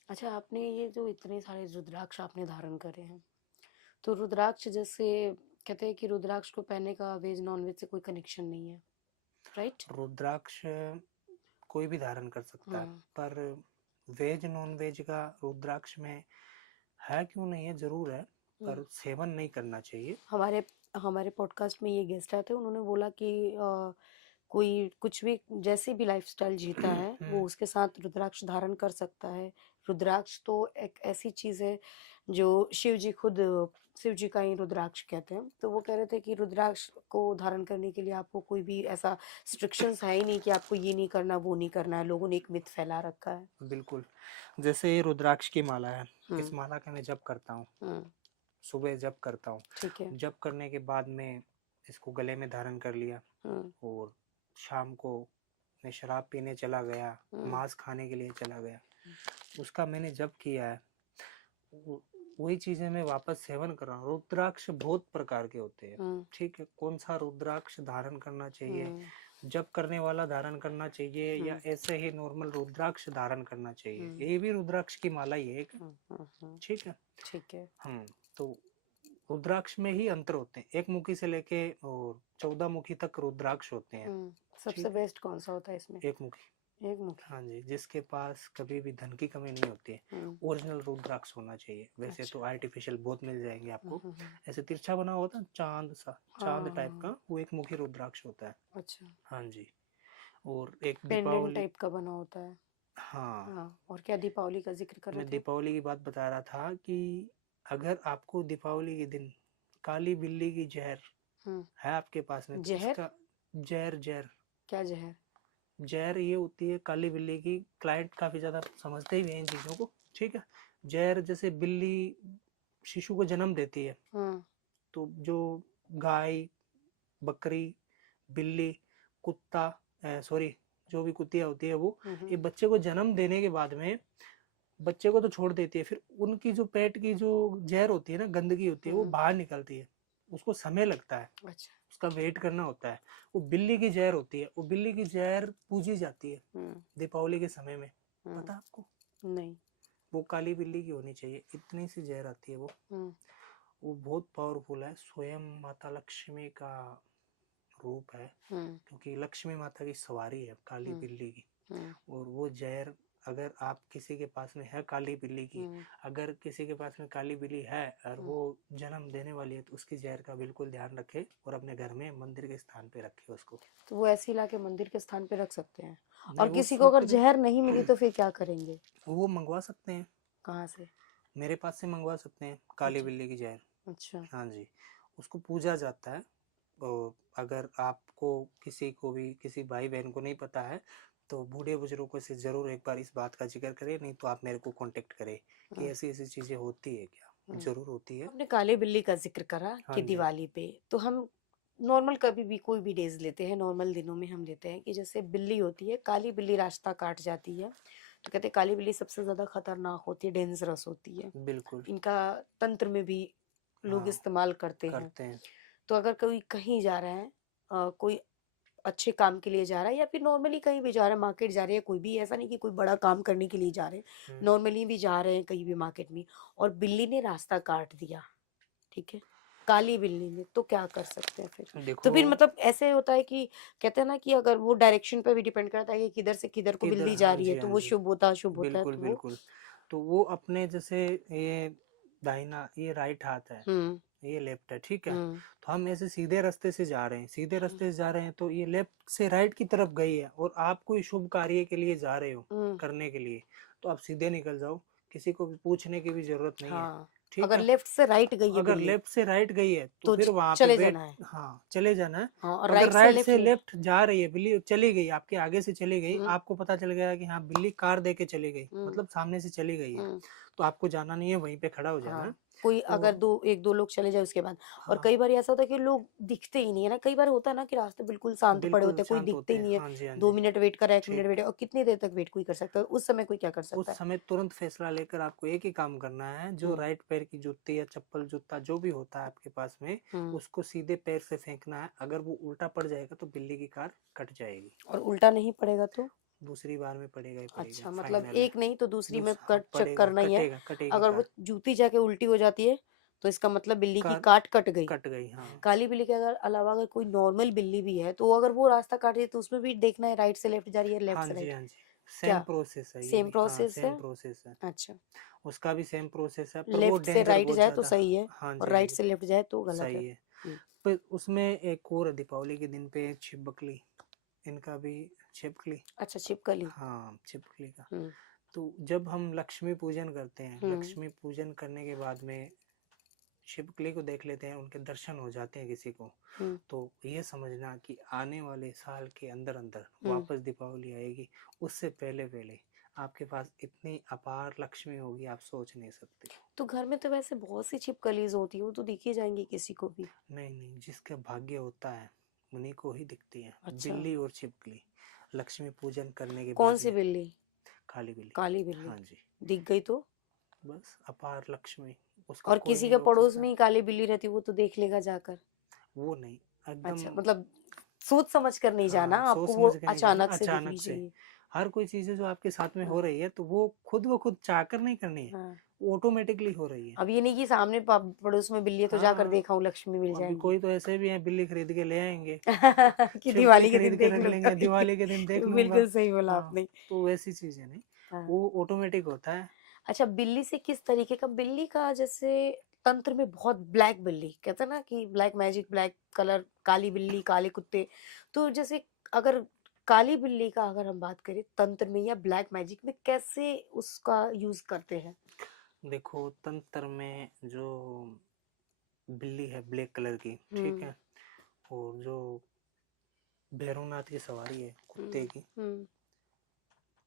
अच्छा, आपने ये जो इतने सारे रुद्राक्ष आपने धारण करे हैं, तो रुद्राक्ष जैसे कहते हैं कि रुद्राक्ष को पहनने का वेज नॉन वेज से कोई कनेक्शन नहीं है, राइट? रुद्राक्ष कोई भी धारण कर सकता है, पर वेज नॉन वेज का रुद्राक्ष में है क्यों नहीं है, जरूर है, पर सेवन नहीं करना चाहिए। हमारे हमारे पॉडकास्ट में ये गेस्ट आए थे, उन्होंने बोला कि कोई कुछ भी जैसी भी लाइफस्टाइल जीता है वो उसके साथ रुद्राक्ष धारण कर सकता है। रुद्राक्ष तो एक ऐसी चीज है जो शिव जी का ही रुद्राक्ष कहते हैं। तो वो कह रहे थे कि रुद्राक्ष को धारण करने के लिए आपको कोई भी ऐसा रिस्ट्रिक्शंस है ही नहीं कि आपको ये नहीं करना वो नहीं करना है। लोगों ने एक मिथ फैला रखा है। बिल्कुल, जैसे ये रुद्राक्ष की माला है, इस माला का मैं जप करता हूँ, सुबह जप करता हूँ। ठीक है। जप करने के बाद में इसको गले में धारण कर लिया, और शाम को मैं शराब पीने चला गया, मांस खाने के लिए चला गया, उसका मैंने जप किया है, वही चीजें मैं वापस सेवन कर रहा हूँ। रुद्राक्ष बहुत प्रकार के होते हैं, ठीक है, कौन सा रुद्राक्ष धारण करना चाहिए, जप करने वाला धारण करना चाहिए या ऐसे ही नॉर्मल रुद्राक्ष धारण करना चाहिए, ये भी रुद्राक्ष की माला ही है एक, ठीक है। ठीक है। तो रुद्राक्ष में ही अंतर होते हैं, एक मुखी से लेके और 14 मुखी तक रुद्राक्ष होते हैं। सबसे ठीक है, बेस्ट कौन सा होता है इसमें? एक मुखी। एक मुखी। हाँ जी, जिसके पास कभी भी धन की कमी नहीं होती है, ओरिजिनल रुद्राक्ष होना चाहिए। वैसे तो अच्छा। आर्टिफिशियल बहुत मिल जाएंगे आपको, हम्म। ऐसे तिरछा बना होता है चांद सा, चांद टाइप हाँ। का, वो एक मुखी रुद्राक्ष होता है। अच्छा। हाँ जी। और एक पेंडेंट दीपावली, टाइप का बना होता है। हाँ, हाँ, और क्या दीपावली का जिक्र कर रहे मैं थे? दीपावली की बात बता रहा था कि अगर आपको दीपावली के दिन काली बिल्ली की जहर हम्म। है आपके पास में, तो जहर? उसका जहर, जहर, क्या जहर? जहर ये होती है काली बिल्ली की। क्लाइंट काफी ज्यादा समझते ही हैं इन चीजों को, ठीक है। जहर, जैसे बिल्ली शिशु को जन्म देती है, हम्म। तो जो गाय, बकरी, बिल्ली, कुत्ता, सॉरी, जो भी कुतिया होती है वो, ये बच्चे को जन्म देने के बाद में बच्चे को तो छोड़ देती है, फिर उनकी जो पेट की जो जहर होती है ना, गंदगी होती है, वो बाहर निकलती है। उसको समय लगता है, अच्छा। उसका वेट करना होता है। वो बिल्ली की जहर होती है, वो बिल्ली की जहर पूजी जाती है दीपावली के समय में। पता आपको? नहीं। वो काली बिल्ली की होनी चाहिए, इतनी सी जहर आती है वो बहुत पावरफुल है, स्वयं माता लक्ष्मी का रूप है, क्योंकि लक्ष्मी माता की सवारी है काली बिल्ली की। और वो जहर अगर आप किसी के पास में है काली बिल्ली की, अगर किसी के पास में काली बिल्ली है और वो जन्म देने वाली है, तो उसकी जहर का बिल्कुल ध्यान रखे और अपने घर में मंदिर के स्थान पे रखे उसको। तो वो ऐसे ला के मंदिर के स्थान पे रख सकते हैं? नहीं, और वो किसी को शॉप अगर पे जहर नहीं मिली तो फिर क्या करेंगे? वो मंगवा सकते हैं, कहाँ से? मेरे पास से मंगवा सकते हैं काली अच्छा। बिल्ली की जहर। अच्छा। हाँ जी, उसको पूजा जाता है। और अगर आपको किसी को भी, किसी भाई बहन को नहीं पता है, तो बूढ़े बुजुर्गों से जरूर एक बार इस बात का जिक्र करें, नहीं तो आप मेरे को कांटेक्ट करें कि ऐसी ऐसी चीजें होती है क्या, जरूर होती है। आपने काले बिल्ली का जिक्र करा हाँ कि जी, दिवाली पे, तो हम नॉर्मल कभी भी कोई भी डेज लेते हैं, नॉर्मल दिनों में हम लेते हैं कि जैसे बिल्ली होती है, काली बिल्ली रास्ता काट जाती है, तो कहते हैं काली बिल्ली सबसे ज्यादा खतरनाक होती है, डेंजरस होती है। बिल्कुल। इनका तंत्र में भी लोग हाँ, इस्तेमाल करते हैं। करते हैं। तो अगर कोई कहीं जा रहा है, कोई अच्छे काम के लिए जा रहा है या फिर नॉर्मली कहीं भी जा रहा है, मार्केट जा रहे हैं, कोई भी ऐसा नहीं कि कोई बड़ा काम करने के लिए जा रहे हैं, नॉर्मली भी जा रहे हैं कहीं भी मार्केट में, और बिल्ली ने रास्ता काट दिया, ठीक है, काली बिल्ली ने, तो क्या कर सकते हैं फिर? तो देखो, फिर मतलब ऐसे होता है कि कहते हैं ना कि अगर वो डायरेक्शन पे भी डिपेंड करता है कि किधर से किधर को किधर, बिल्ली जा हाँ रही है, जी, तो हाँ वो जी, शुभ होता अशुभ होता है, बिल्कुल तो वो बिल्कुल। तो वो अपने जैसे ये दाहिना, ये राइट हाथ है, हम्म। ये लेफ्ट है, ठीक है। हम्म। तो हम ऐसे सीधे रास्ते से जा रहे हैं, सीधे रास्ते से जा रहे हैं, तो ये लेफ्ट से राइट की तरफ गई है और आप कोई शुभ कार्य के लिए जा रहे हो करने के लिए, तो आप सीधे निकल जाओ, किसी को भी पूछने की भी जरूरत नहीं है, हाँ, ठीक अगर है। लेफ्ट से राइट गई है अगर बिल्ली लेफ्ट से राइट गई है तो तो फिर वहां पे चले वेट, जाना है। हाँ, चले जाना है। हाँ, और अगर राइट से राइट लेफ्ट से लेफ्ट जा रही है बिल्ली, चली गई आपके आगे से, चली गई, आपको पता चल गया कि हाँ बिल्ली कार दे के चली गई, मतलब सामने से चली गई है, तो आपको जाना नहीं है, वहीं पे खड़ा हो जाना है। हाँ, कोई तो अगर एक दो लोग चले जाए उसके बाद। और हाँ, कई बार ऐसा होता है कि लोग दिखते ही नहीं है ना, कई बार होता है ना कि रास्ते बिल्कुल शांत पड़े बिल्कुल होते हैं, कोई शांत दिखते होते ही हैं, नहीं है, हाँ जी, हाँ 2 मिनट वेट करा, 1 मिनट ठीक। वेट, और कितनी देर तक वेट कोई कर सकता है? उस समय कोई क्या कर उस सकता है? समय तुरंत फैसला लेकर आपको एक ही काम करना है, जो राइट पैर की जूती या चप्पल, जूता जो भी होता है आपके पास में, उसको सीधे पैर से फेंकना है। अगर वो उल्टा पड़ जाएगा तो बिल्ली की कार कट जाएगी, और उल्टा नहीं पड़ेगा तो? दूसरी बार में पड़ेगा ही पड़ेगा, अच्छा, मतलब फाइनल है। एक नहीं तो दूसरी में हाँ, कट चेक पड़ेगा, करना ही है। कटेगा, कटेगी अगर वो कार, जूती जाके उल्टी हो जाती है तो इसका मतलब बिल्ली की कार काट कट गई। कट गई, हाँ। काली बिल्ली के अगर अलावा अगर कोई नॉर्मल बिल्ली भी है, तो अगर वो रास्ता काट रही है तो उसमें भी देखना है राइट से लेफ्ट जा रही है, लेफ्ट हाँ से जी, राइट। हाँ जी, सेम क्या प्रोसेस है ये सेम भी, हाँ प्रोसेस सेम है? प्रोसेस है, अच्छा, उसका भी सेम प्रोसेस है, पर वो लेफ्ट से डेंजर राइट बहुत जाए तो ज्यादा। सही है हाँ और जी, हाँ राइट जी, से लेफ्ट जाए तो गलत है। सही है। पर उसमें एक और दीपावली के दिन पे छिपकली, इनका भी छिपकली, अच्छा, छिपकली। हाँ छिपकली का। हम्म। तो जब हम लक्ष्मी पूजन करते हैं, हम्म। लक्ष्मी पूजन करने के बाद में छिपकली को देख लेते हैं, उनके दर्शन हो जाते हैं किसी को, हम्म। तो ये समझना कि आने वाले साल के अंदर अंदर हम्म। वापस दीपावली आएगी, उससे पहले पहले आपके पास इतनी अपार लक्ष्मी होगी, आप सोच नहीं सकते। तो घर में तो वैसे बहुत सी छिपकलीज होती है, वो तो दिखी जाएंगी किसी को भी। नहीं नहीं, जिसका भाग्य होता है उन्हीं को ही दिखती है, अच्छा, बिल्ली और छिपकली लक्ष्मी पूजन करने के कौन बाद सी में। बिल्ली? काली बिल्ली। काली बिल्ली हाँ जी, दिख गई तो? बस अपार लक्ष्मी, उसको और कोई किसी नहीं के रोक पड़ोस सकता। में ही काली बिल्ली रहती, वो तो देख लेगा जाकर। वो नहीं, एकदम, अच्छा, मतलब सोच समझ कर नहीं जाना, हाँ सोच आपको वो समझ के नहीं जाना, अचानक से दिखनी अचानक से। चाहिए। हर कोई चीजें जो आपके साथ में हो हाँ। रही है, तो वो खुद ब खुद चाह कर नहीं करनी है, हाँ। ऑटोमेटिकली हो रही है। अब ये नहीं कि सामने पड़ोस में बिल्ली है तो जाकर हाँ, देखा हूँ लक्ष्मी मिल अभी जाएंगी। कोई तो ऐसे भी हैं बिल्ली खरीद के ले आएंगे, कि छिपकली दिवाली के दिन खरीद के देख रख लूंगा लेंगे, बिल्ली। दिवाली के दिन देख लूंगा। बिल्कुल सही बोला हाँ, आपने। तो वैसी चीजें नहीं, हाँ। वो ऑटोमेटिक होता है। अच्छा, बिल्ली से किस तरीके का, बिल्ली का जैसे तंत्र में बहुत ब्लैक बिल्ली कहते हैं ना कि ब्लैक मैजिक, ब्लैक कलर, काली बिल्ली, काले कुत्ते, तो जैसे अगर काली बिल्ली का अगर हम बात करें तंत्र में या ब्लैक मैजिक में, कैसे उसका यूज करते हैं? देखो तंत्र में जो बिल्ली है ब्लैक कलर की, ठीक हम्म। है, और जो भैरवनाथ की सवारी है कुत्ते की, हम्म।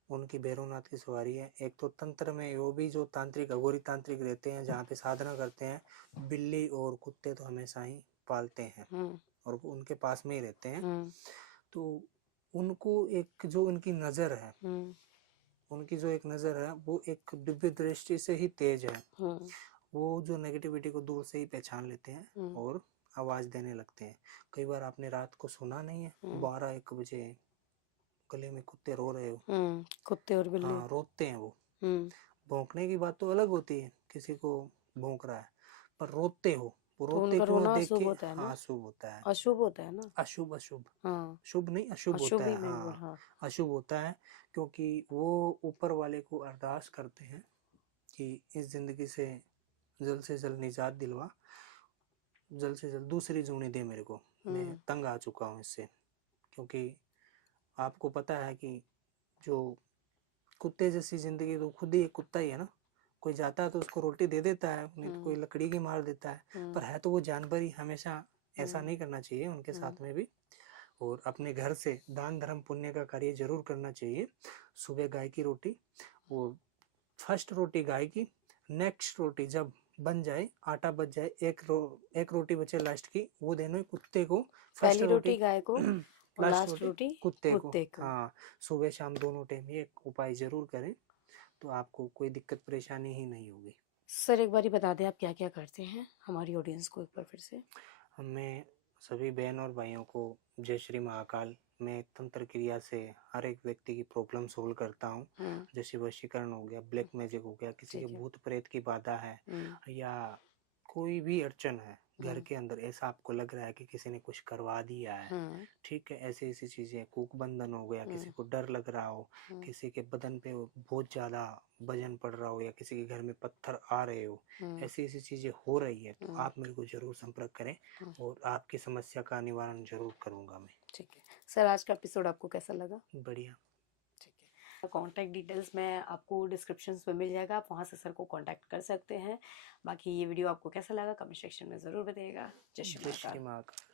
उनकी भैरवनाथ की सवारी है। एक तो तंत्र में वो भी जो तांत्रिक अघोरी तांत्रिक रहते हैं जहाँ पे साधना करते हैं, बिल्ली और कुत्ते तो हमेशा ही पालते हैं हम्म। और वो उनके पास में ही रहते हैं। हम्म। तो उनको एक जो उनकी नज़र है, हम्म। उनकी जो एक नज़र है वो एक दिव्य दृष्टि से ही तेज है। हम्म। वो जो नेगेटिविटी को दूर से ही पहचान लेते हैं हम्म। और आवाज़ देने लगते हैं। कई बार आपने रात को सुना नहीं है हम्म। 12-1 बजे गले में कुत्ते रो रहे हो? कुत्ते और बिल्ली। हाँ, रोते हैं वो। हम्म। भौंकने की बात तो अलग होती है, किसी को भौंक रहा है, पर रोते हो, वो तो रोते उनका को रोना देख अशुभ के, होता है हाँ, ना? अशुभ होता है। अशुभ होता है ना? अशुभ अशुभ, हाँ। शुभ नहीं अशुभ अशुभ होता ही है, मैं बोल, हाँ, हाँ। अशुभ होता है। क्योंकि वो ऊपर वाले को अरदास करते हैं कि इस जिंदगी से जल्द निजात दिलवा, जल्द से जल्द दूसरी जूनी दे मेरे को, मैं हम्म। तंग आ चुका हूँ इससे। क्योंकि आपको पता है कि जो कुत्ते जैसी जिंदगी, तो खुद ही एक कुत्ता ही है ना, कोई जाता है तो उसको रोटी दे देता है, नहीं तो कोई हम्म। लकड़ी की मार देता है, हम्म। पर है तो वो जानवर ही। हमेशा ऐसा हम्म। नहीं करना चाहिए उनके हम्म। साथ में भी। और अपने घर से दान धर्म पुण्य का कार्य जरूर करना चाहिए। सुबह गाय की रोटी, और फर्स्ट रोटी गाय की, नेक्स्ट रोटी जब बन जाए, आटा बच जाए, एक रोटी बचे लास्ट की, वो देना है कुत्ते को। फर्स्ट पहली रोटी रोटी गाय को और लास्ट लास्ट रोटी रोटी कुत्ते को। कुत्ते को। हाँ, सुबह शाम दोनों टाइम ये उपाय जरूर करें, तो आपको कोई दिक्कत परेशानी ही नहीं होगी। सर एक बार ही बता दें आप क्या क्या करते हैं हमारी ऑडियंस को एक बार फिर से। मैं सभी बहन और भाइयों को जय श्री महाकाल। मैं तंत्र क्रिया से हर एक व्यक्ति की प्रॉब्लम सोल्व करता हूँ। हम्म। जैसे वशीकरण हो गया, ब्लैक मैजिक हो गया, किसी के ठीक है। भूत प्रेत की बाधा है, हम्म। या कोई भी अड़चन है घर हम्म। के अंदर, ऐसा आपको लग रहा है कि किसी ने कुछ करवा दिया है, हम्म। ठीक है, ऐसी ऐसी चीजें, कुक बंधन हो गया, किसी हम्म। को डर लग रहा हो, हम्म। किसी के बदन पे बहुत ज्यादा वजन पड़ रहा हो, या किसी के घर में पत्थर आ रहे हो, हम्म। ऐसी ऐसी चीजें हो रही है, तो हम्म। आप मेरे को जरूर संपर्क करें हम्म। और आपकी समस्या का निवारण जरूर करूंगा मैं। ठीक है सर, आज का एपिसोड आपको कैसा लगा? बढ़िया। ठीक है, कॉन्टैक्ट डिटेल्स में आपको डिस्क्रिप्शन में मिल जाएगा, आप वहाँ से सर को कॉन्टैक्ट कर सकते हैं। बाकी ये वीडियो आपको कैसा लगा कमेंट सेक्शन में ज़रूर बताइएगा। जय श्री जय श्री महाकाल। महाकाल।